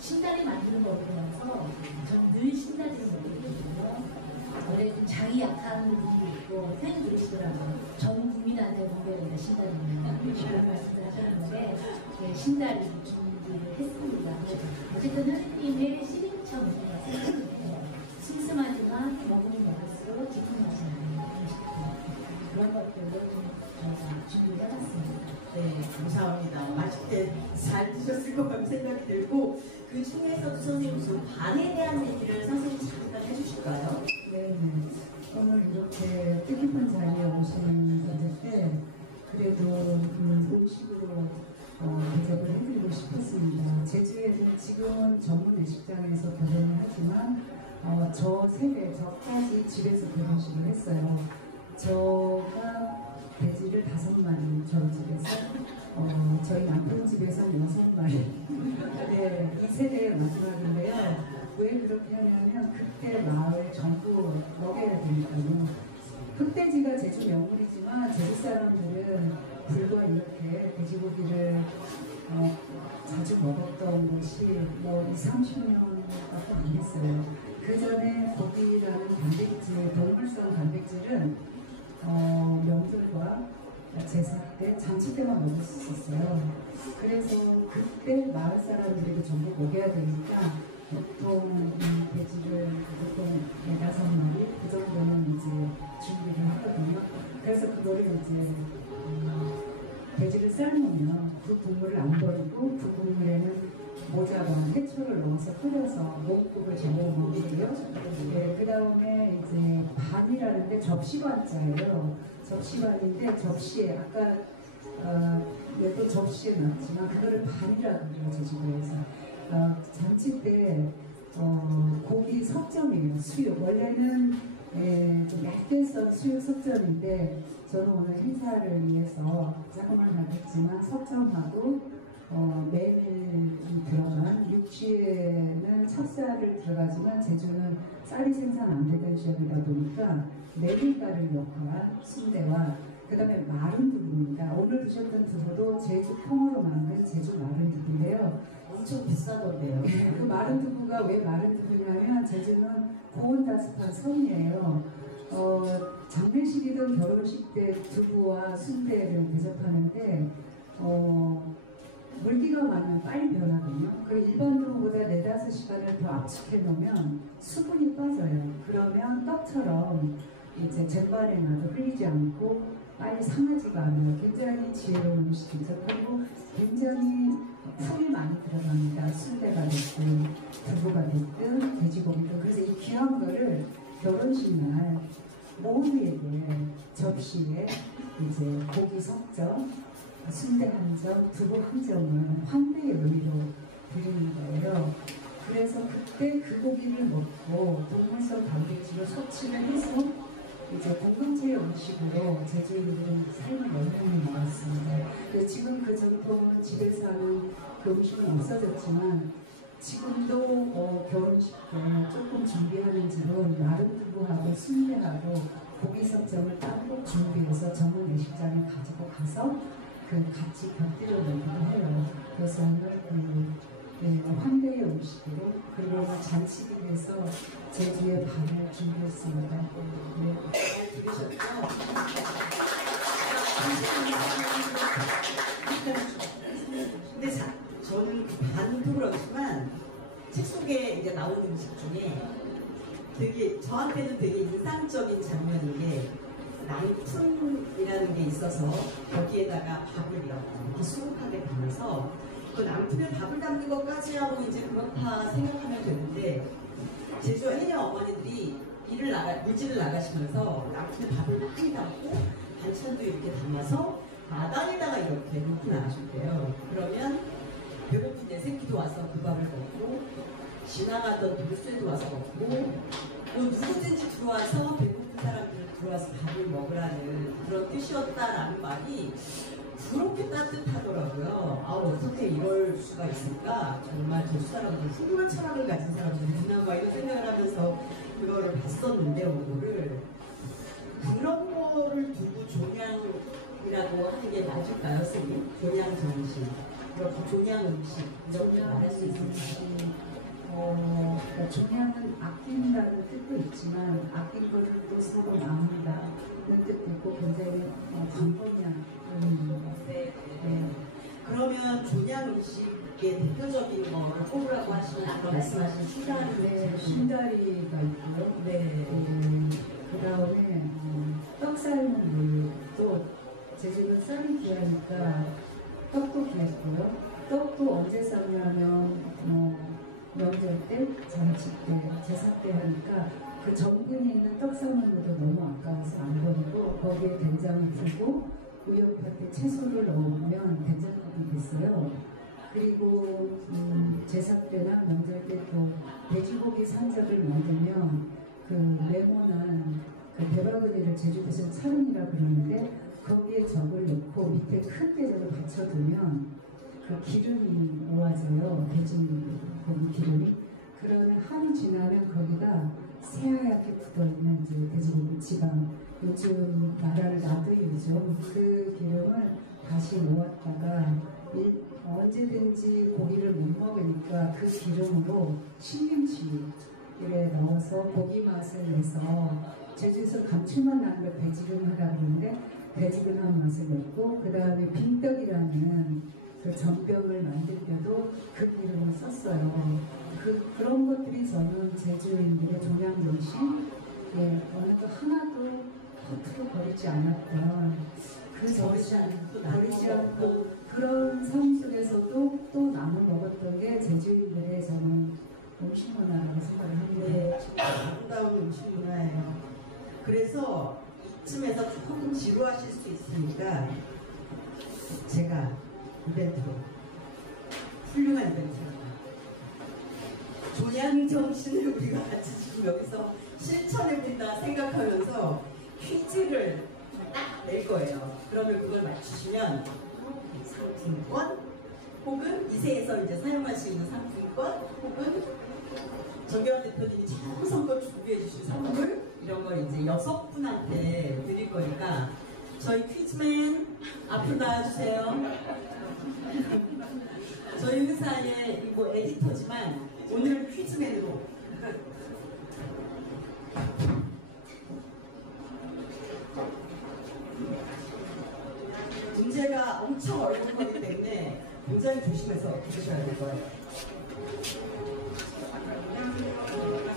신다리 만드는 법을 배워서 저는 늘 신다리를 먹거든요. 원래 좀 장이 약한 분도 있고 팬 들으시더라고요. 전 국민한테 공개합니다. 신다리는 말씀을 하셨는데 네, 신다리 준비를 했습니다. 어쨌든 선생님의 시그니처 메뉴가 생각해요. 슴슴하지만 먹으면 먹을수록 깊은 맛이 나는 음식들 그런 것들을 좀 저희가 준비를 해봤습니다. 네, 감사합니다. 맛있게 잘 드셨을 것 같은 생각이 들고 그 중에서도 선생님 좀 반에 대한 얘기를 선생님 잠깐 해주실까요? 네, 오늘 이렇게 뜻깊은 자리에 오시는 분들 때 그래도 음식으로 대접을 해드리고 싶었습니다. 제주에는 지금은 전문 외식장에서 결혼을 하지만 저 세대, 저까지 집에서 결혼식을 했어요. 저가 돼지를 5마리 저희 집에서 저희 남편 집에서는 6마리 네, 이 세대의 마지막인데요. 왜 그렇게 하냐면 그때 마을 전부 먹여야 되니까요. 흑돼지가 제주 명물이지만 제주 사람들은 불과 이렇게 돼지고기를 자주 먹었던 것이 뭐 20, 30년밖에 안 됐어요. 그 전에 고기라는 단백질, 동물성 단백질은 명절과 제사 때, 잔치 때만 먹을 수 있었어요. 그래서 그때 마을 사람들에게 전부 먹여야 되니까 보통 돼지를 보통 4-5마리 그 정도는 이제 준비를 하거든요. 그래서 그거를 이제 돼지를 삶으면 그 국물을 안 버리고 그 국물에는 모자반, 해초를 넣어서 끓여서 목국을 전부 먹이고요. 네, 그 다음에 이제 반이라는데 접시반자예요. 접시반인데 접시에 아까 얘도 접시에 넣었지만 그거를 반이라고 그래요. 제주도에서 잔치 때 고기 석점이에요. 수육 원래는 좀 얇게 썬 수육 석점인데 저는 오늘 행사를 위해서 조금만 하겠지만 석점하고 메밀이 들어간 육지에는 찹쌀을 들어가지만 제주는 쌀이 생산 안 되던 지역이다 보니까 메밀가를 역할한 순대와 그 다음에 마른 두부입니다. 오늘 드셨던 두부도 제주 콩으로 만든 제주 마른 두부인데요. 엄청 비싸던데요. 그 마른 두부가 왜 마른 두부냐면 제주는 고온다습한 섬이에요. 장례식이든 결혼식 때 두부와 순대를 대접하는데 물기가 많으면 빨리 변하거든요. 그리고 일반 두부보다 4-5시간을 더 압축해 놓으면 수분이 빠져요. 그러면 떡처럼 이제 쟁반에 놔도 흘리지 않고 빨리 상하지가 않아요. 굉장히 지혜로운 음식이죠. 그리고 굉장히 풀이 많이 들어갑니다. 순대가 됐든 두부가 됐든 돼지고기든. 그래서 이 귀한 거를 결혼식 날 모두에게 접시에 이제 고기 석점, 순대 한 점, 두부 한 점을 환대의 의미로 드리는 거예요. 그래서 그때 그 고기를 먹고 동물성 단백질을 섭취를 해서 이제 공동체의 음식으로 제주인들은 삶을 영향을 먹었습니다. 지금 그 전통은 집에서 하는 그 음식은 없어졌지만 지금도 결혼식 때 조금 준비하는 집은 마른 두부하고 순대하고 고기 석점을 따로 준비해서 전문 외식장에 가지고 가서 같이 곁들여 먹기도 해요. 그래서 오늘 환대의 음식으로 그리고 잔치길에서 제주의 밤을 준비했습니다. 네. 들으셨죠? 근데 저는 반도 그렇지만 책 속에 이제 나오는 음식 중에 되게 저한테는 되게 인상적인 장면인 게 남푼이라는 게 있어서 거기에다가 밥을 이렇게 수북하게 담아서 그 남푼에 밥을 담는 것까지 하고 이제 그렇다 생각하면 되는데 제주 해녀 어머니들이 물질을 나가시면서 남푼에 밥을 많이 담고 반찬도 이렇게 담아서 마당에다가 이렇게 놓고 나가셨대요. 그러면 배고픈 내 새끼도 와서 그 밥을 먹고 지나가던 돌쇠도 와서 먹고 뭐 누구든지 들어와서 배고픈 사람들 들어와서 밥을 먹으라는 그런 뜻이었다라는 말이 그렇게 따뜻하더라고요. 아, 어떻게 이럴 수가 있을까? 정말 저 사람들 훌륭한 철학을 가진 사람들이구나 막 이런 생각을 하면서 그거를 봤었는데 원고를 그런 거를 두고 종양이라고 하는 게 맞을까요, 선생님? 종양 정신, 그렇게 종양 음식 이렇게 말할 수 있을까요? 그러니까 종양은 아낀다는 뜻도 있지만 아낀 거를 또 서로 나눈다는 뜻도 있고 굉장히 광범위한 네. 그러면 종양 음식의 대표적인 거를 꼽으라고 하시면 아까 말씀하신 신다리, 네, 신다리가 있고요. 네. 그 다음에 떡 삶은 물도 제주는 쌀이 귀하니까 떡도 귀했고요. 떡도 언제 삶냐면 명절 때, 잔치 때, 제사 때 하니까 그 전분이 있는 떡 삶은 물도 너무 아까워서 안 버리고 거기에 된장을 풀고 우연할 때 채소를 넣으면 된장국이 됐어요. 그리고 제사 때나 명절 때 또 돼지고기 산적을 만들면 그 네모난 그 대바구니를 제주도에서 차른이라 그러는데 거기에 적을 넣고 밑에 큰 대접을 받쳐두면 그 기름이 모아져요. 돼지고기 기름이. 그러면 하루 지나면 거기다 새하얗게 굳어있는 이제 돼지고기 지방, 요즘 나라를 놔두이죠. 그 기름을 다시 모았다가 언제든지 고기를 못 먹으니까 그 기름으로 신김치에 넣어서 고기 맛을 내서 제주에서 감칠맛 나는 걸 배지근하다 그러는데 배지근한 맛을 냈고 그 다음에 빙떡이라는 그 전병을 만들 때도 그 기름을 썼어요. 그런 것들이 저는 제주인들의 종양정신, 어느 것 하나도 허투루 버리지 않았던 버리지 않고 그런 삶 속에서도 또 나눠 먹었던 게 제주인들의 저는 음식 문화라고 생각을 합니다. 네, 진짜 아름다운 음식 문화예요. 그래서 이쯤에서 조금 지루하실 수 있으니까 제가 이벤트로 훌륭한 이벤트입니다. 종양 정신을 우리가 같이 지금 여기서 실천해본다 생각하면서 퀴즈를 딱 낼 거예요. 그러면 그걸 맞추시면 상품권 혹은 이세에서 이제 사용할 수 있는 상품권 혹은 정경환 대표님이 정성껏 준비해 주신 선물 이런 걸 이제 6분한테 드릴 거니까 저희 퀴즈맨 앞으로 나와주세요. 저희 회사의 뭐 에디터지만 오늘은 퀴즈맨으로 문제가 엄청 어려운 거기 때문에 굉장히 조심해서 들으셔야 될 거예요.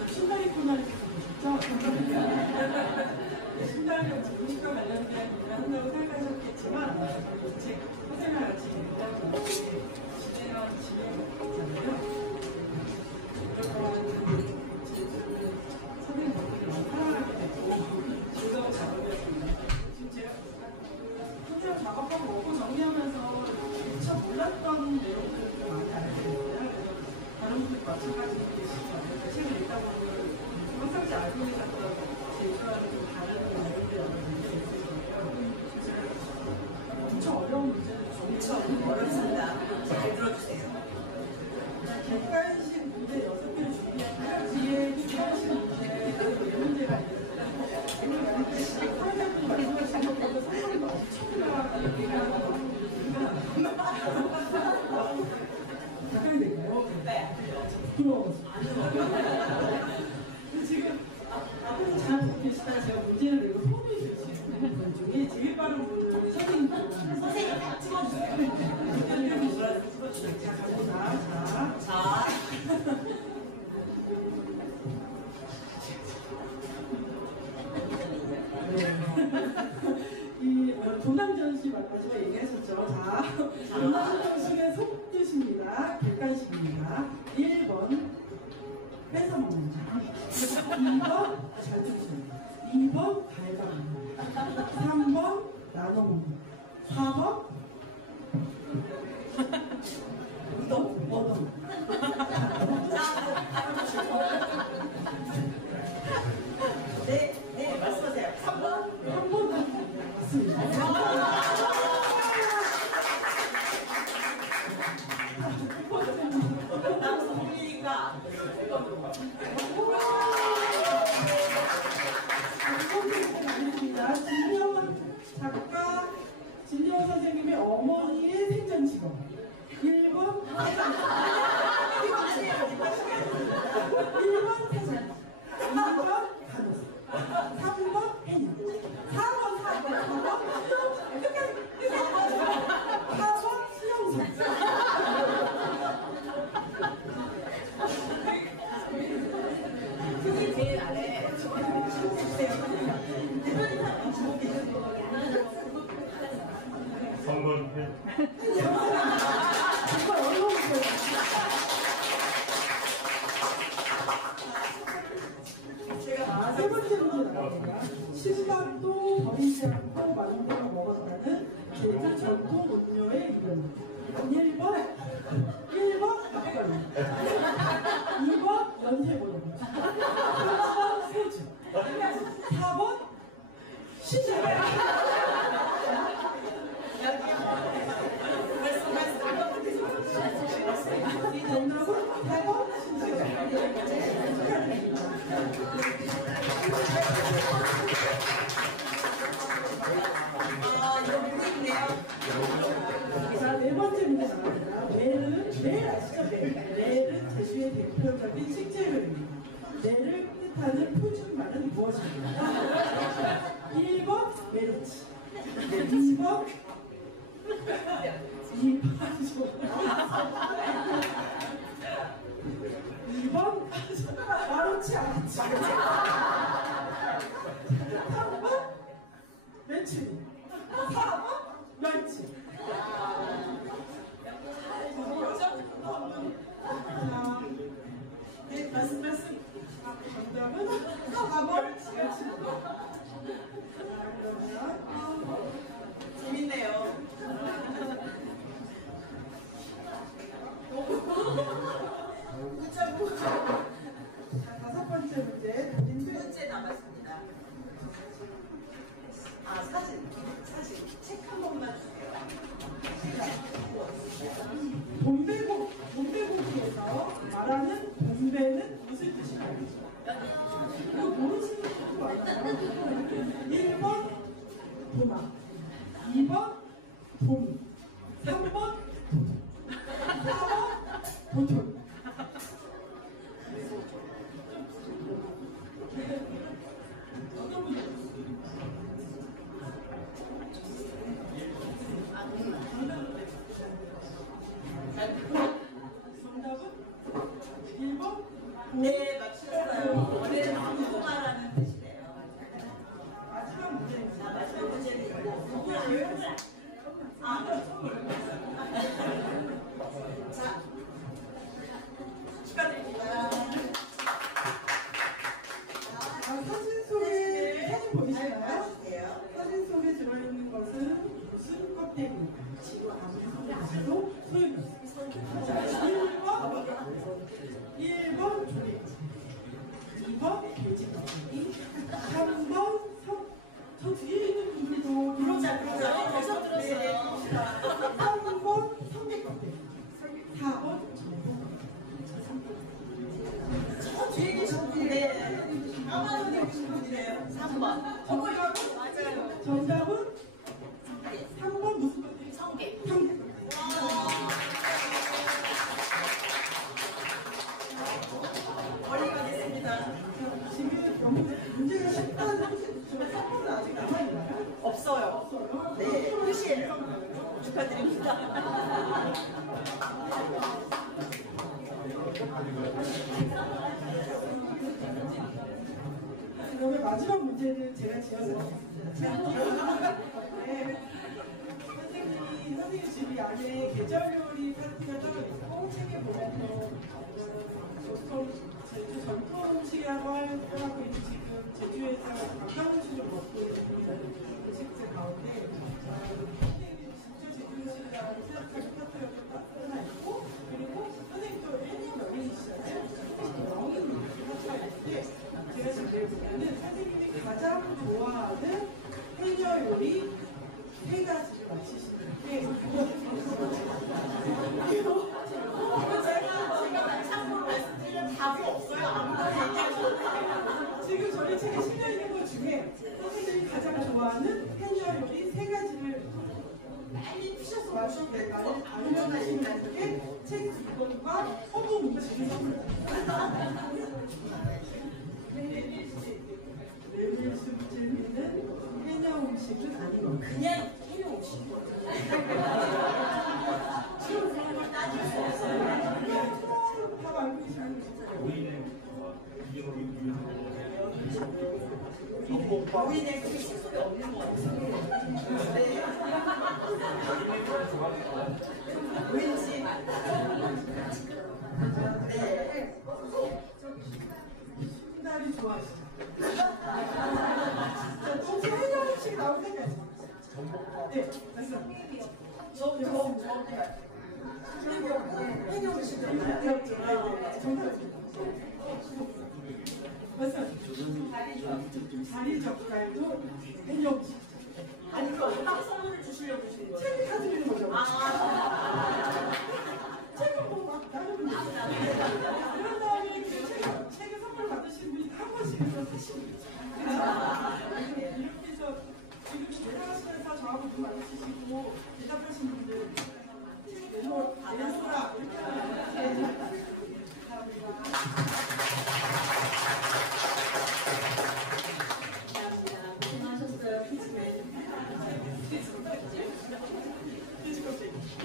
신다리 코너에서 보셨죠? 신다리 음식과 관련된 일을 한다고 생각하셨겠지만 제 사생활 같이 진행한 진행이잖아요. 그러면 제주는 선생님들이 너무 사랑하게 되고 즐거운 작업이었습니다. 지금 제가 혼자 작업하고 먹고 정리하면서 미처 몰랐던 내용들을 좀 많이 알게 됐어요. 그래서 다른 분들도 마찬가지로 계시죠. 책을 읽다 보면 평상시 알고 계셨던 제주와는 좀 다른 내용들이 있을 거예요. 제가 엄청 어려운 문제를 엄청 어렵습니다. 잘 들어주세요. 객관식 문제 6개를 준비한 뒤에 주관식 문제 이 문제가 있어요. 사회자분이 말씀하신 것보다 선물이 엄청나게 얘기하고 답변이 될까요? 네. 그럼 먹었어요. 지금 앞에서 잘 계시다가 제가 문제를 내고 소리 주시는 분 중에 제일 빠른 분을 선생님 딱 찍어주세요. 자, 갑니다. 자. 이 조남전시 마지막 얘기하셨죠. 자, 조남전시의 속뜻입니다. 객관식입니다. 1번 뺏어 먹는 자, 2번 잘 듣시는 자, 2번 밟아먹는 자, 3번 나눠 먹는 자, 4번 얻어 네, 말씀하세요. 3번 맞습니다. 남성분이니까 진명원 작가, 진명원 선생님의 어머니의 생전 직업. 1번 사장, 1번 사장, 2번 간호사, 3번 해녀, 4번 수영사. 그게 제일 아래. 정말 어려웠어요. 제가 세 번째 문제 나갑니다. 신밥도 버리지 않고 만들어 먹었다는 제주 전통 음료의 이름. 1번 막걸리, 2번 연세보름, 3번 소주, 4번 시장. 정답은 8번 이거 모르겠네요. 자, 네 번째 문제 나갑니다. 멜 아시죠? 멜은 제주의 대표적인 식재료입니다. 멜을 뜻하는 표준말은 무엇입니까? 1번 메르치, 2번 마루치 않지. 3번 메추리, 4번 멸치. 네, 말씀. 정답은 4번 멸치입니다. 재밌네요. 자, 다섯 번째 문제. 문제 남았습니다. 사진. 책 한 번만 주세요. 돈베고기에서 말하는 돈베는 무슨 뜻일까요? 이거 모르시는 분도 많아요. 1번 도마, 2번 도미, 3번 도둑, 4번 도토리. 어떤 분이 정답은 1번? 네, 맞추셨어요. 원래는 아무거나라는 뜻이래요. 마지막 문제입니다. 마지막 문제는 이거. 선물. 자, 축하드립니다. 사진 속에 사진 보이시나요? 주세요. 사진 속에 들어있는 것은 무슨 껍데기일까요? 아무도 소용없습니다. 자, 1번 조개찜, 2번 돼지 껍데기, 3번 저 뒤에 있는 분들도 그러자. 벌써 들었어요. 3번 성게 껍데기, 4번 저 뒤에 계신 분인데 까만 옷 입으신 분이래요. 3번. 이거 맞아요. 정답은 3번 무슨 껍데기? 성게. 성게. 문제가 쉽다는 선물은 아직 남아있나요? 없어요. 네, 끝이에요. 축하드립니다. 그러면 마지막 문제는 제가 지어서 드리겠습니다. 네. 선생님 집이 안에 계절 요리 파티가 따로 있고 책에 보면서 보통 제주 전통 음식이라고 하고 있는 지금 제주에서 가까운 음식을 먹고 있는 음식들 가운데 선생님이 진짜 제주 음식이라고 생각하는 파티가 하나 있고 그리고 선생님도 해녀 명인이시잖아요. 명인 파티가 있는데 제가 지금 보면은 선생님이 가장 좋아하는 해녀 요리 세 가지를 맞히시는데 제가 참고로 말씀드리면 답이 없어요. 아무나 얘기하셔도 지금 저희 책에 실려 있는 것 중에 선생님이 가장 좋아하는 해녀 요리 세 가지를 빨리 푸셔서 맞추면 될까요? 아니면 분께 책 2권과 허브 문제를 선물드립니다. 내일 숙제는 해녀 음식은 아니고 그냥 해녀 음식이거든요. 지금 사람을 따질 수 없어요. 다 알고 계시는 어린애 그게 식속에 없는 것 같아요. 네. 왠지. 네. 신달이 좋아하시죠? 혹시 해녀 음식 나올 때가 있어요? 네, 맞습니다. 해녀 음식이었나요? 네, 정답입니다. 맞습니다. 다리 젓갈도 해녀 음식. 아니, 그거 딱 선물을 주시려고 주신 거예요? 책을 사드리는 거죠. 책은 뭐막 나누면 되죠. 그런 다음에 그 책을 선물 받으신 분이 한 번씩 해서 사시는 거죠. 이렇게 해서 지금 대답하시면서 저하고 좀 마주치시고 대답하신 분들 내놓으라 이렇게 하면 감사합니다. 고생하셨어요, 피즈맨.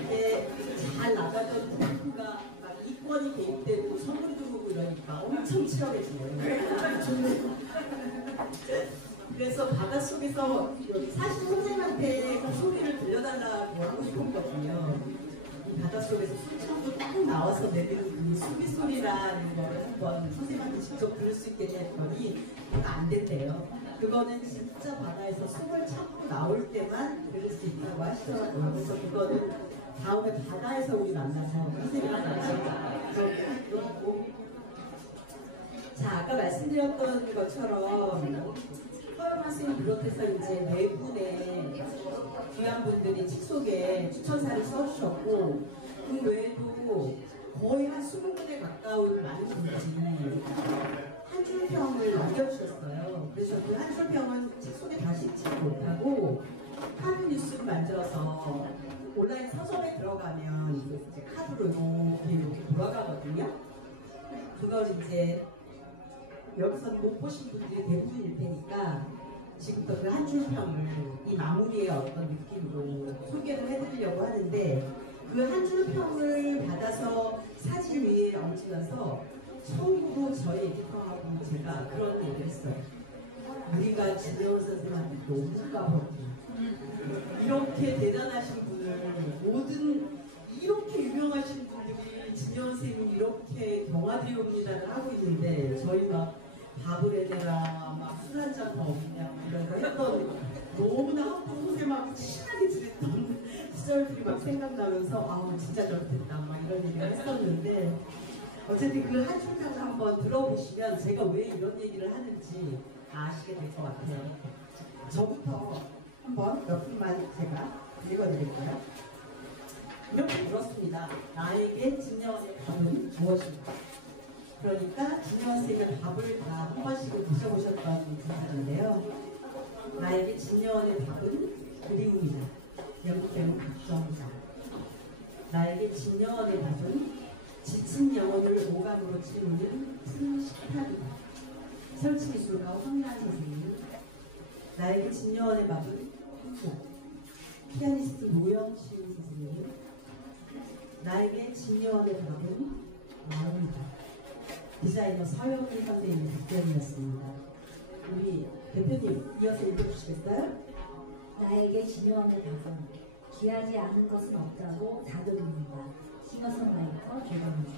네, 잘 나가던 부가 막 이권이 개입되고 선물도 오고 이러니까 엄청 치열해지네요. 그래서 바닷속에서 사실 선생님한테 그 소리를 들려달라고 하고 싶었거든요. 이 바닷속에서 술처럼도 딱 나와서 내는 그 수비 소리라는 거를 한번 선생님한테 직접 들을 수 있게 했더니 그거 안 된대요. 그거는 진짜 바다에서 숨을 참고 나올 때만 들을 수 있다고 하시더라고요. 그래서 그거는 다음에 바다에서 우리 만나서 선생님한테 그렇고. 자, 아까 말씀드렸던 것처럼 허영 학생을 비롯해서 이제 네 분의 귀한 분들이 책 속에 추천사를 써주셨고 그 외에도 거의 한 20분에 가까운 많은 분들이 한 줄평을 남겨주셨어요. 그래서 그 한 줄평은 책 속에 다시 읽지 못하고 카드 뉴스를 만들어서 온라인 서점에 들어가면 이제 카드로 이렇게 돌아가거든요. 그걸 이제 여기서 못 보신 분들이 대부분일 테니까 지금부터 그 한 줄평을 이 마무리의 어떤 느낌으로 소개를 해드리려고 하는데 그 한 줄평을 받아서 사진 위에 얹으면서 처음으로 저희 에디터하고 제가 그런 얘기를 했어요. 우리가 진영 선생님한테 너무 까먹고 이렇게 대단하신 분을 모든 이렇게 유명하신 분들이 진영 선생님이 이렇게 경화되옵니다를 하고 있는데 저희 막 밥을 해내라 막 술 한 잔 더 없냐 이런 거 했던 너무나 한국 선생님하고 친하게 지냈던 시절들이 막 생각나면서 아우 진짜 좋겠다 막 이런 얘기를 했었는데 어쨌든 그 한 줄평을 한번 들어보시면 제가 왜 이런 얘기를 하는지 아시게 될 것 같아요. 저부터 한번 몇 분만 제가 읽어드릴게요. 이렇게 물었습니다. 나에게 진여원의 밥은 무엇입니까? 그러니까 진여원 선생님의 밥을 다 한 번씩은 드셔보셨던 분들인데요. 나에게 진여원의 밥은 그리움이다. 영국 배우 박정희다. 나에게 진여원의 밥은 지친 영혼을 오감으로 채우는 푸른 식탁이다. 설치미술가 황란 선생님, 나에게 진여원의 밥은 행복, 피아니스트 노영신 선생님, 나에게 진여원의 밥은 마음이다, 디자이너 서영민 선생님의 답변이었습니다. 우리 대표님 이어서 읽어주시겠어요? 나에게 진여원의 답은 귀하지 않은 것은 없다고 다독입니다. 싱어송라이터 조경입니다.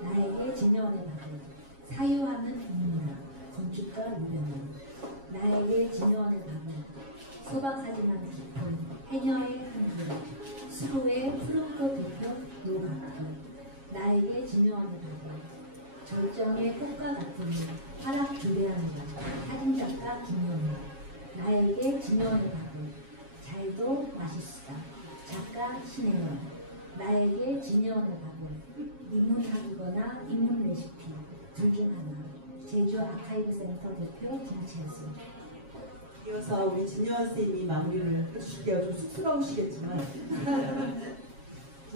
나에게 진여원의 답은 사유하는 인문학, 건축가 유병현. 나에게 진여원의 답은 소박하지만 깊은 해녀의 한글, 수로의 푸른꽃 대표 노각기. 나에게 진여원의 답은 절정의 꽃과 같은 화락 주대하는 사진작가 김영희. 나에게 진여원의 답은 잘도 맛있다, 작가 신혜원. 나에게 진여원의 답은 인문학이거나 인문 레시피 둘 중 하나, 제주 아카이브센터 대표 김채수. 이어서 우리 진여원 선생님이 마무리를 해주실게요. 좀 쑥스러우시겠지만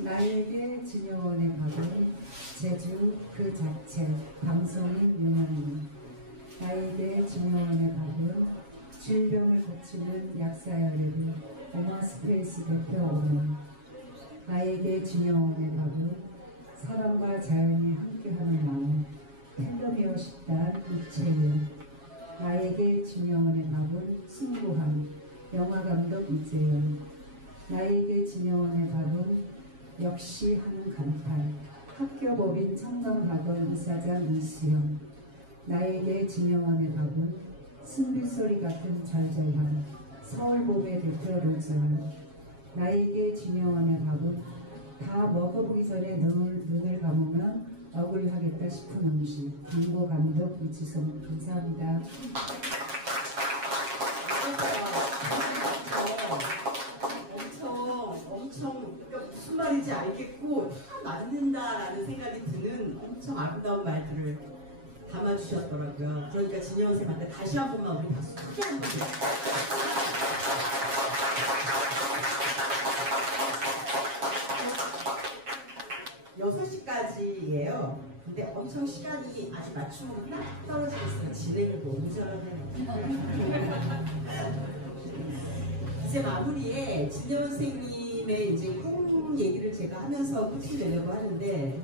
나에게 진여원의 밥은 제주 그 자체 방송인 윤현미. 나에게 진여원의 밥은 질병을 고치는 약사열리비 오마스페이스 대표 오문. 나에게 진여원의 밥은 사람과 자연이 함께하는 마음 팬더미어 식단 이채윤. 나에게 진여원의 밥은 승부함 영화감독 이재현. 나에게 진여원의 밥은 역시 하는 감탄 학교법인 청담학원 이사장 이수영. 나에게 진여원의 밥은 승비소리 같은 절절함 서울봄의 대표 로즈원. 나에게 진여원의 밥은 다 먹어보기 전에 눈을 감으면 억울하겠다 싶은 음식 김고 감독 이지성. 감사합니다. 엄청 그러니까 무슨 말인지 알겠고 다 맞는다라는 생각이 드는 엄청 아름다운 말들을 담아주셨더라고요. 그러니까 진여원 선생님한테 다시 한 번만 우리 박수 크게 한번 드릴게요. 6시까지예요. 근데 엄청 시간이 아주 맞춤으로 딱 떨어지고 있어요. 진행을 너무 잘하네요. 이제 마무리에 진여원 선생님의 이제 꿈 얘기를 제가 하면서 끝을 내려고 하는데,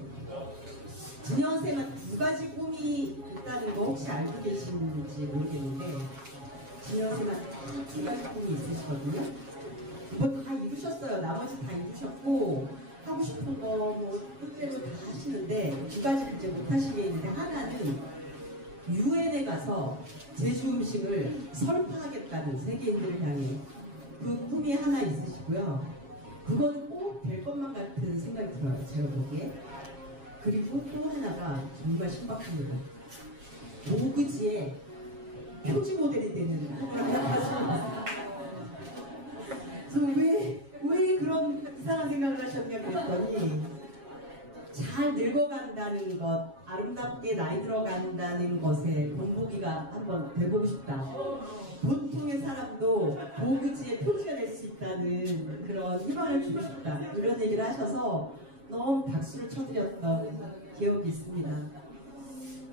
진여원 선생님은 두 가지 꿈이 있다는 거 혹시 알고 계시는지 모르겠는데, 진여원 선생님은 두 가지 꿈이 있으시거든요. 뭐 다 이루셨어요. 나머지 다 이루셨고 하고 싶은 거 뭐 뜻대로 다 하시는데 두 가지를 이제 못 하시게 있는데, 하나는 유엔에 가서 제주 음식을 설파하겠다는 세계인들을 향해 그 꿈이 하나 있으시고요. 그건 꼭 될 것만 같은 생각이 들어요, 제가 보기에. 그리고 또 하나가 정말 신박합니다. 모그지의 표지 모델이 되는 꿈을 하나 하시면서 그래서 왜 그런 이상한 생각을 하셨냐 그랬더니, 잘 늙어간다는 것, 아름답게 나이 들어간다는 것에 본보기가 한번 돼보고 싶다. 보통의 사람도 모그지의 표지가 될 수 있다는 그런 희망을 주고 싶다. 이런 얘기를 하셔서 너무 박수를 쳐드렸던 기억이 있습니다.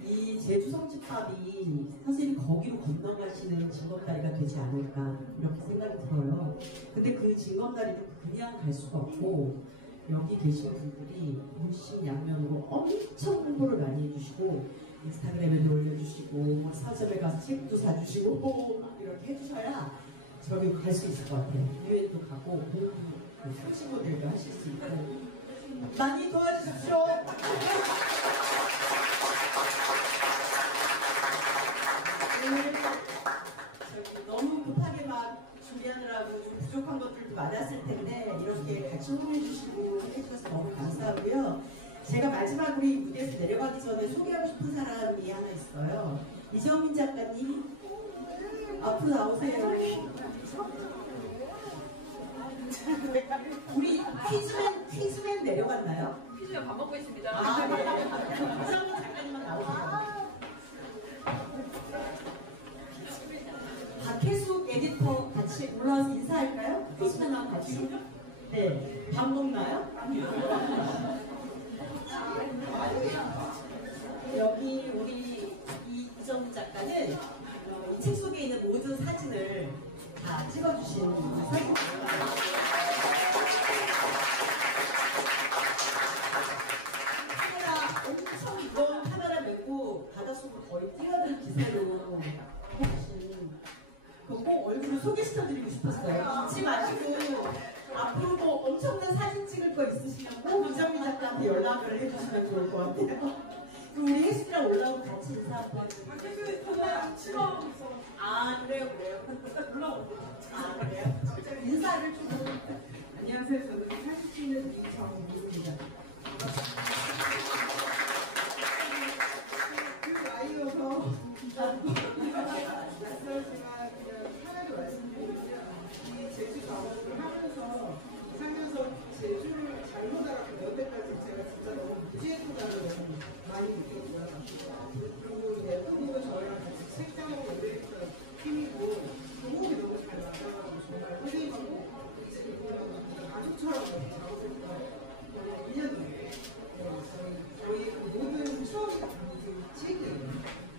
이 제주 성집밥이 선생님이 거기로 건너가시는 징검다리가 되지 않을까 이렇게 생각이 들어요. 근데 그 징검다리도 그냥 갈 수가 없고, 여기 계신 분들이 물심양면으로 엄청 홍보를 많이 해주시고 인스타그램에도 올려주시고 서점에 가서 책도 사주시고 이렇게 해주셔야 저기 갈 수 있을 것 같아요. 유엔도 가고 공부 표지 모델도 하실 수 있고 많이 도와주십시오. 너무 급하게 막 준비하느라고 좀 부족한 것들도 많았을 텐데 이렇게 같이 홍보해주시고 해주셔서 너무 감사하고요. 제가 마지막으로 이 무대에서 내려가기 전에 소개하고 싶은 사람이 하나 있어요. 이정민 작가님 앞으로 나오세요. 우리 퀴즈맨 내려갔나요? 퀴즈가 밥 먹고 있습니다. 아, 네. 이정민 작가님만 나오세요. 박혜숙 에디터 같이 올라와서 인사할까요? 퀴즈맨하고 같이. 네. 밥 먹나요? 여기 우리 이정민 작가는 찍어주신 사진. 카메라 엄청 무거운 카메라 메고 바닷속으로 거의 뛰어든 기세로 해주신 꼭 얼굴을 소개시켜드리고 싶었어요. 잊지 마시고 앞으로도 엄청난 사진 찍을 거 있으시면 꼭 이정미 작가한테 연락을 해주시면 좋을 것 같아요. 우리 혜수이랑 올라오고 같이 인사 한번. 카메라 치마하고 있어. 아 그래요. 올라오고. 아 그래요? 인사를 좀. 안녕하세요. 저는 사진 찍는 이정미입니다. 그 나이여서 낯설지만 그냥 하나도 말씀드리면 이 제주 작업을 살면서 제주를 잘못 알았고 여태까지 제가 진짜 너무 무지했구나를 너무 많이 느꼈고요. 그리고 예쁘고 저희랑 같이 책장으로 오래했던 팀이고 동목이 너무 잘 맞아가지고 정말 흐리고 지금 가족처럼 작업했던 1년 넘게 저희 그 모든 추억이 담긴 책이에요.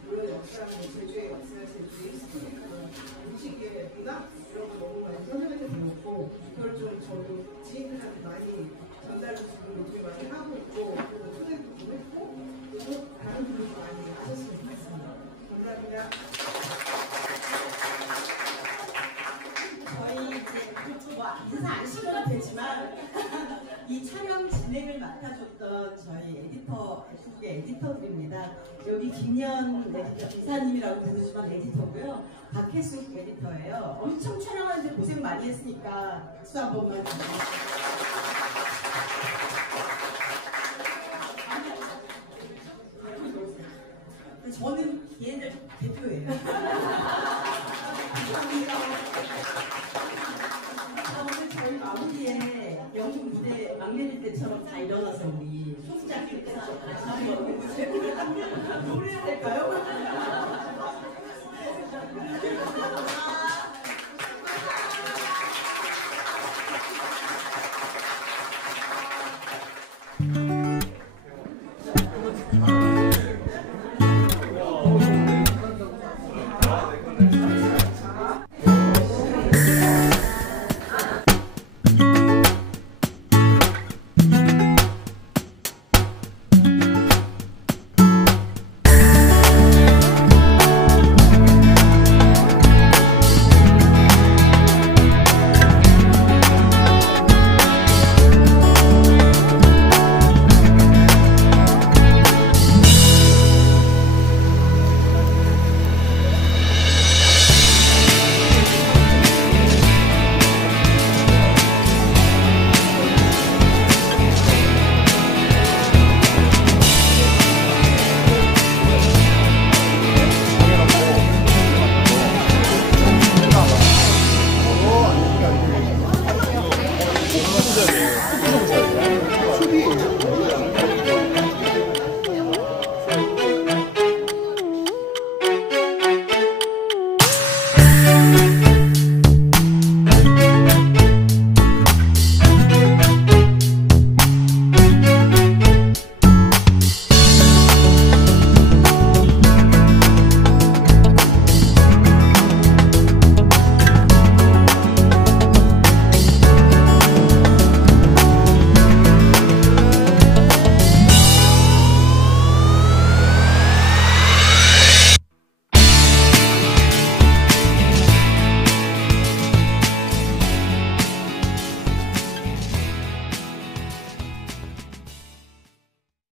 물론 역사는 제주의 역사, 제주의 스토리가 음식의 문화 이런 거 너무 많이 선생님한테 배웠고 그걸 좀 저도 지인들한테 많이 전달을 지금 요즘에 많이 하고 있고 그리고 초대도 좀 했고 그리고 다른 분들도 많이 아셨으면 좋겠습니다. 감사합니다. 저희 이제 뭐 인사 안 시켜도 되지만 이 촬영 진행을 맡아줬던 저희 에디터, F국의 에디터들입니다. 여기 김연 에디터, 이사님이라고 부르지만 에디터고요. 박혜숙 에디터예요. 엄청 촬영하는데 고생 많이 했으니까 박수 한 번만 주세요. 저는 얘네들 대표예요. 감사합니다. 오늘 저희 마무리에 영국 무대 막내일 때처럼 다 일어나서 우리 소수자 팀에서 같이 한번 노래해야 될까요?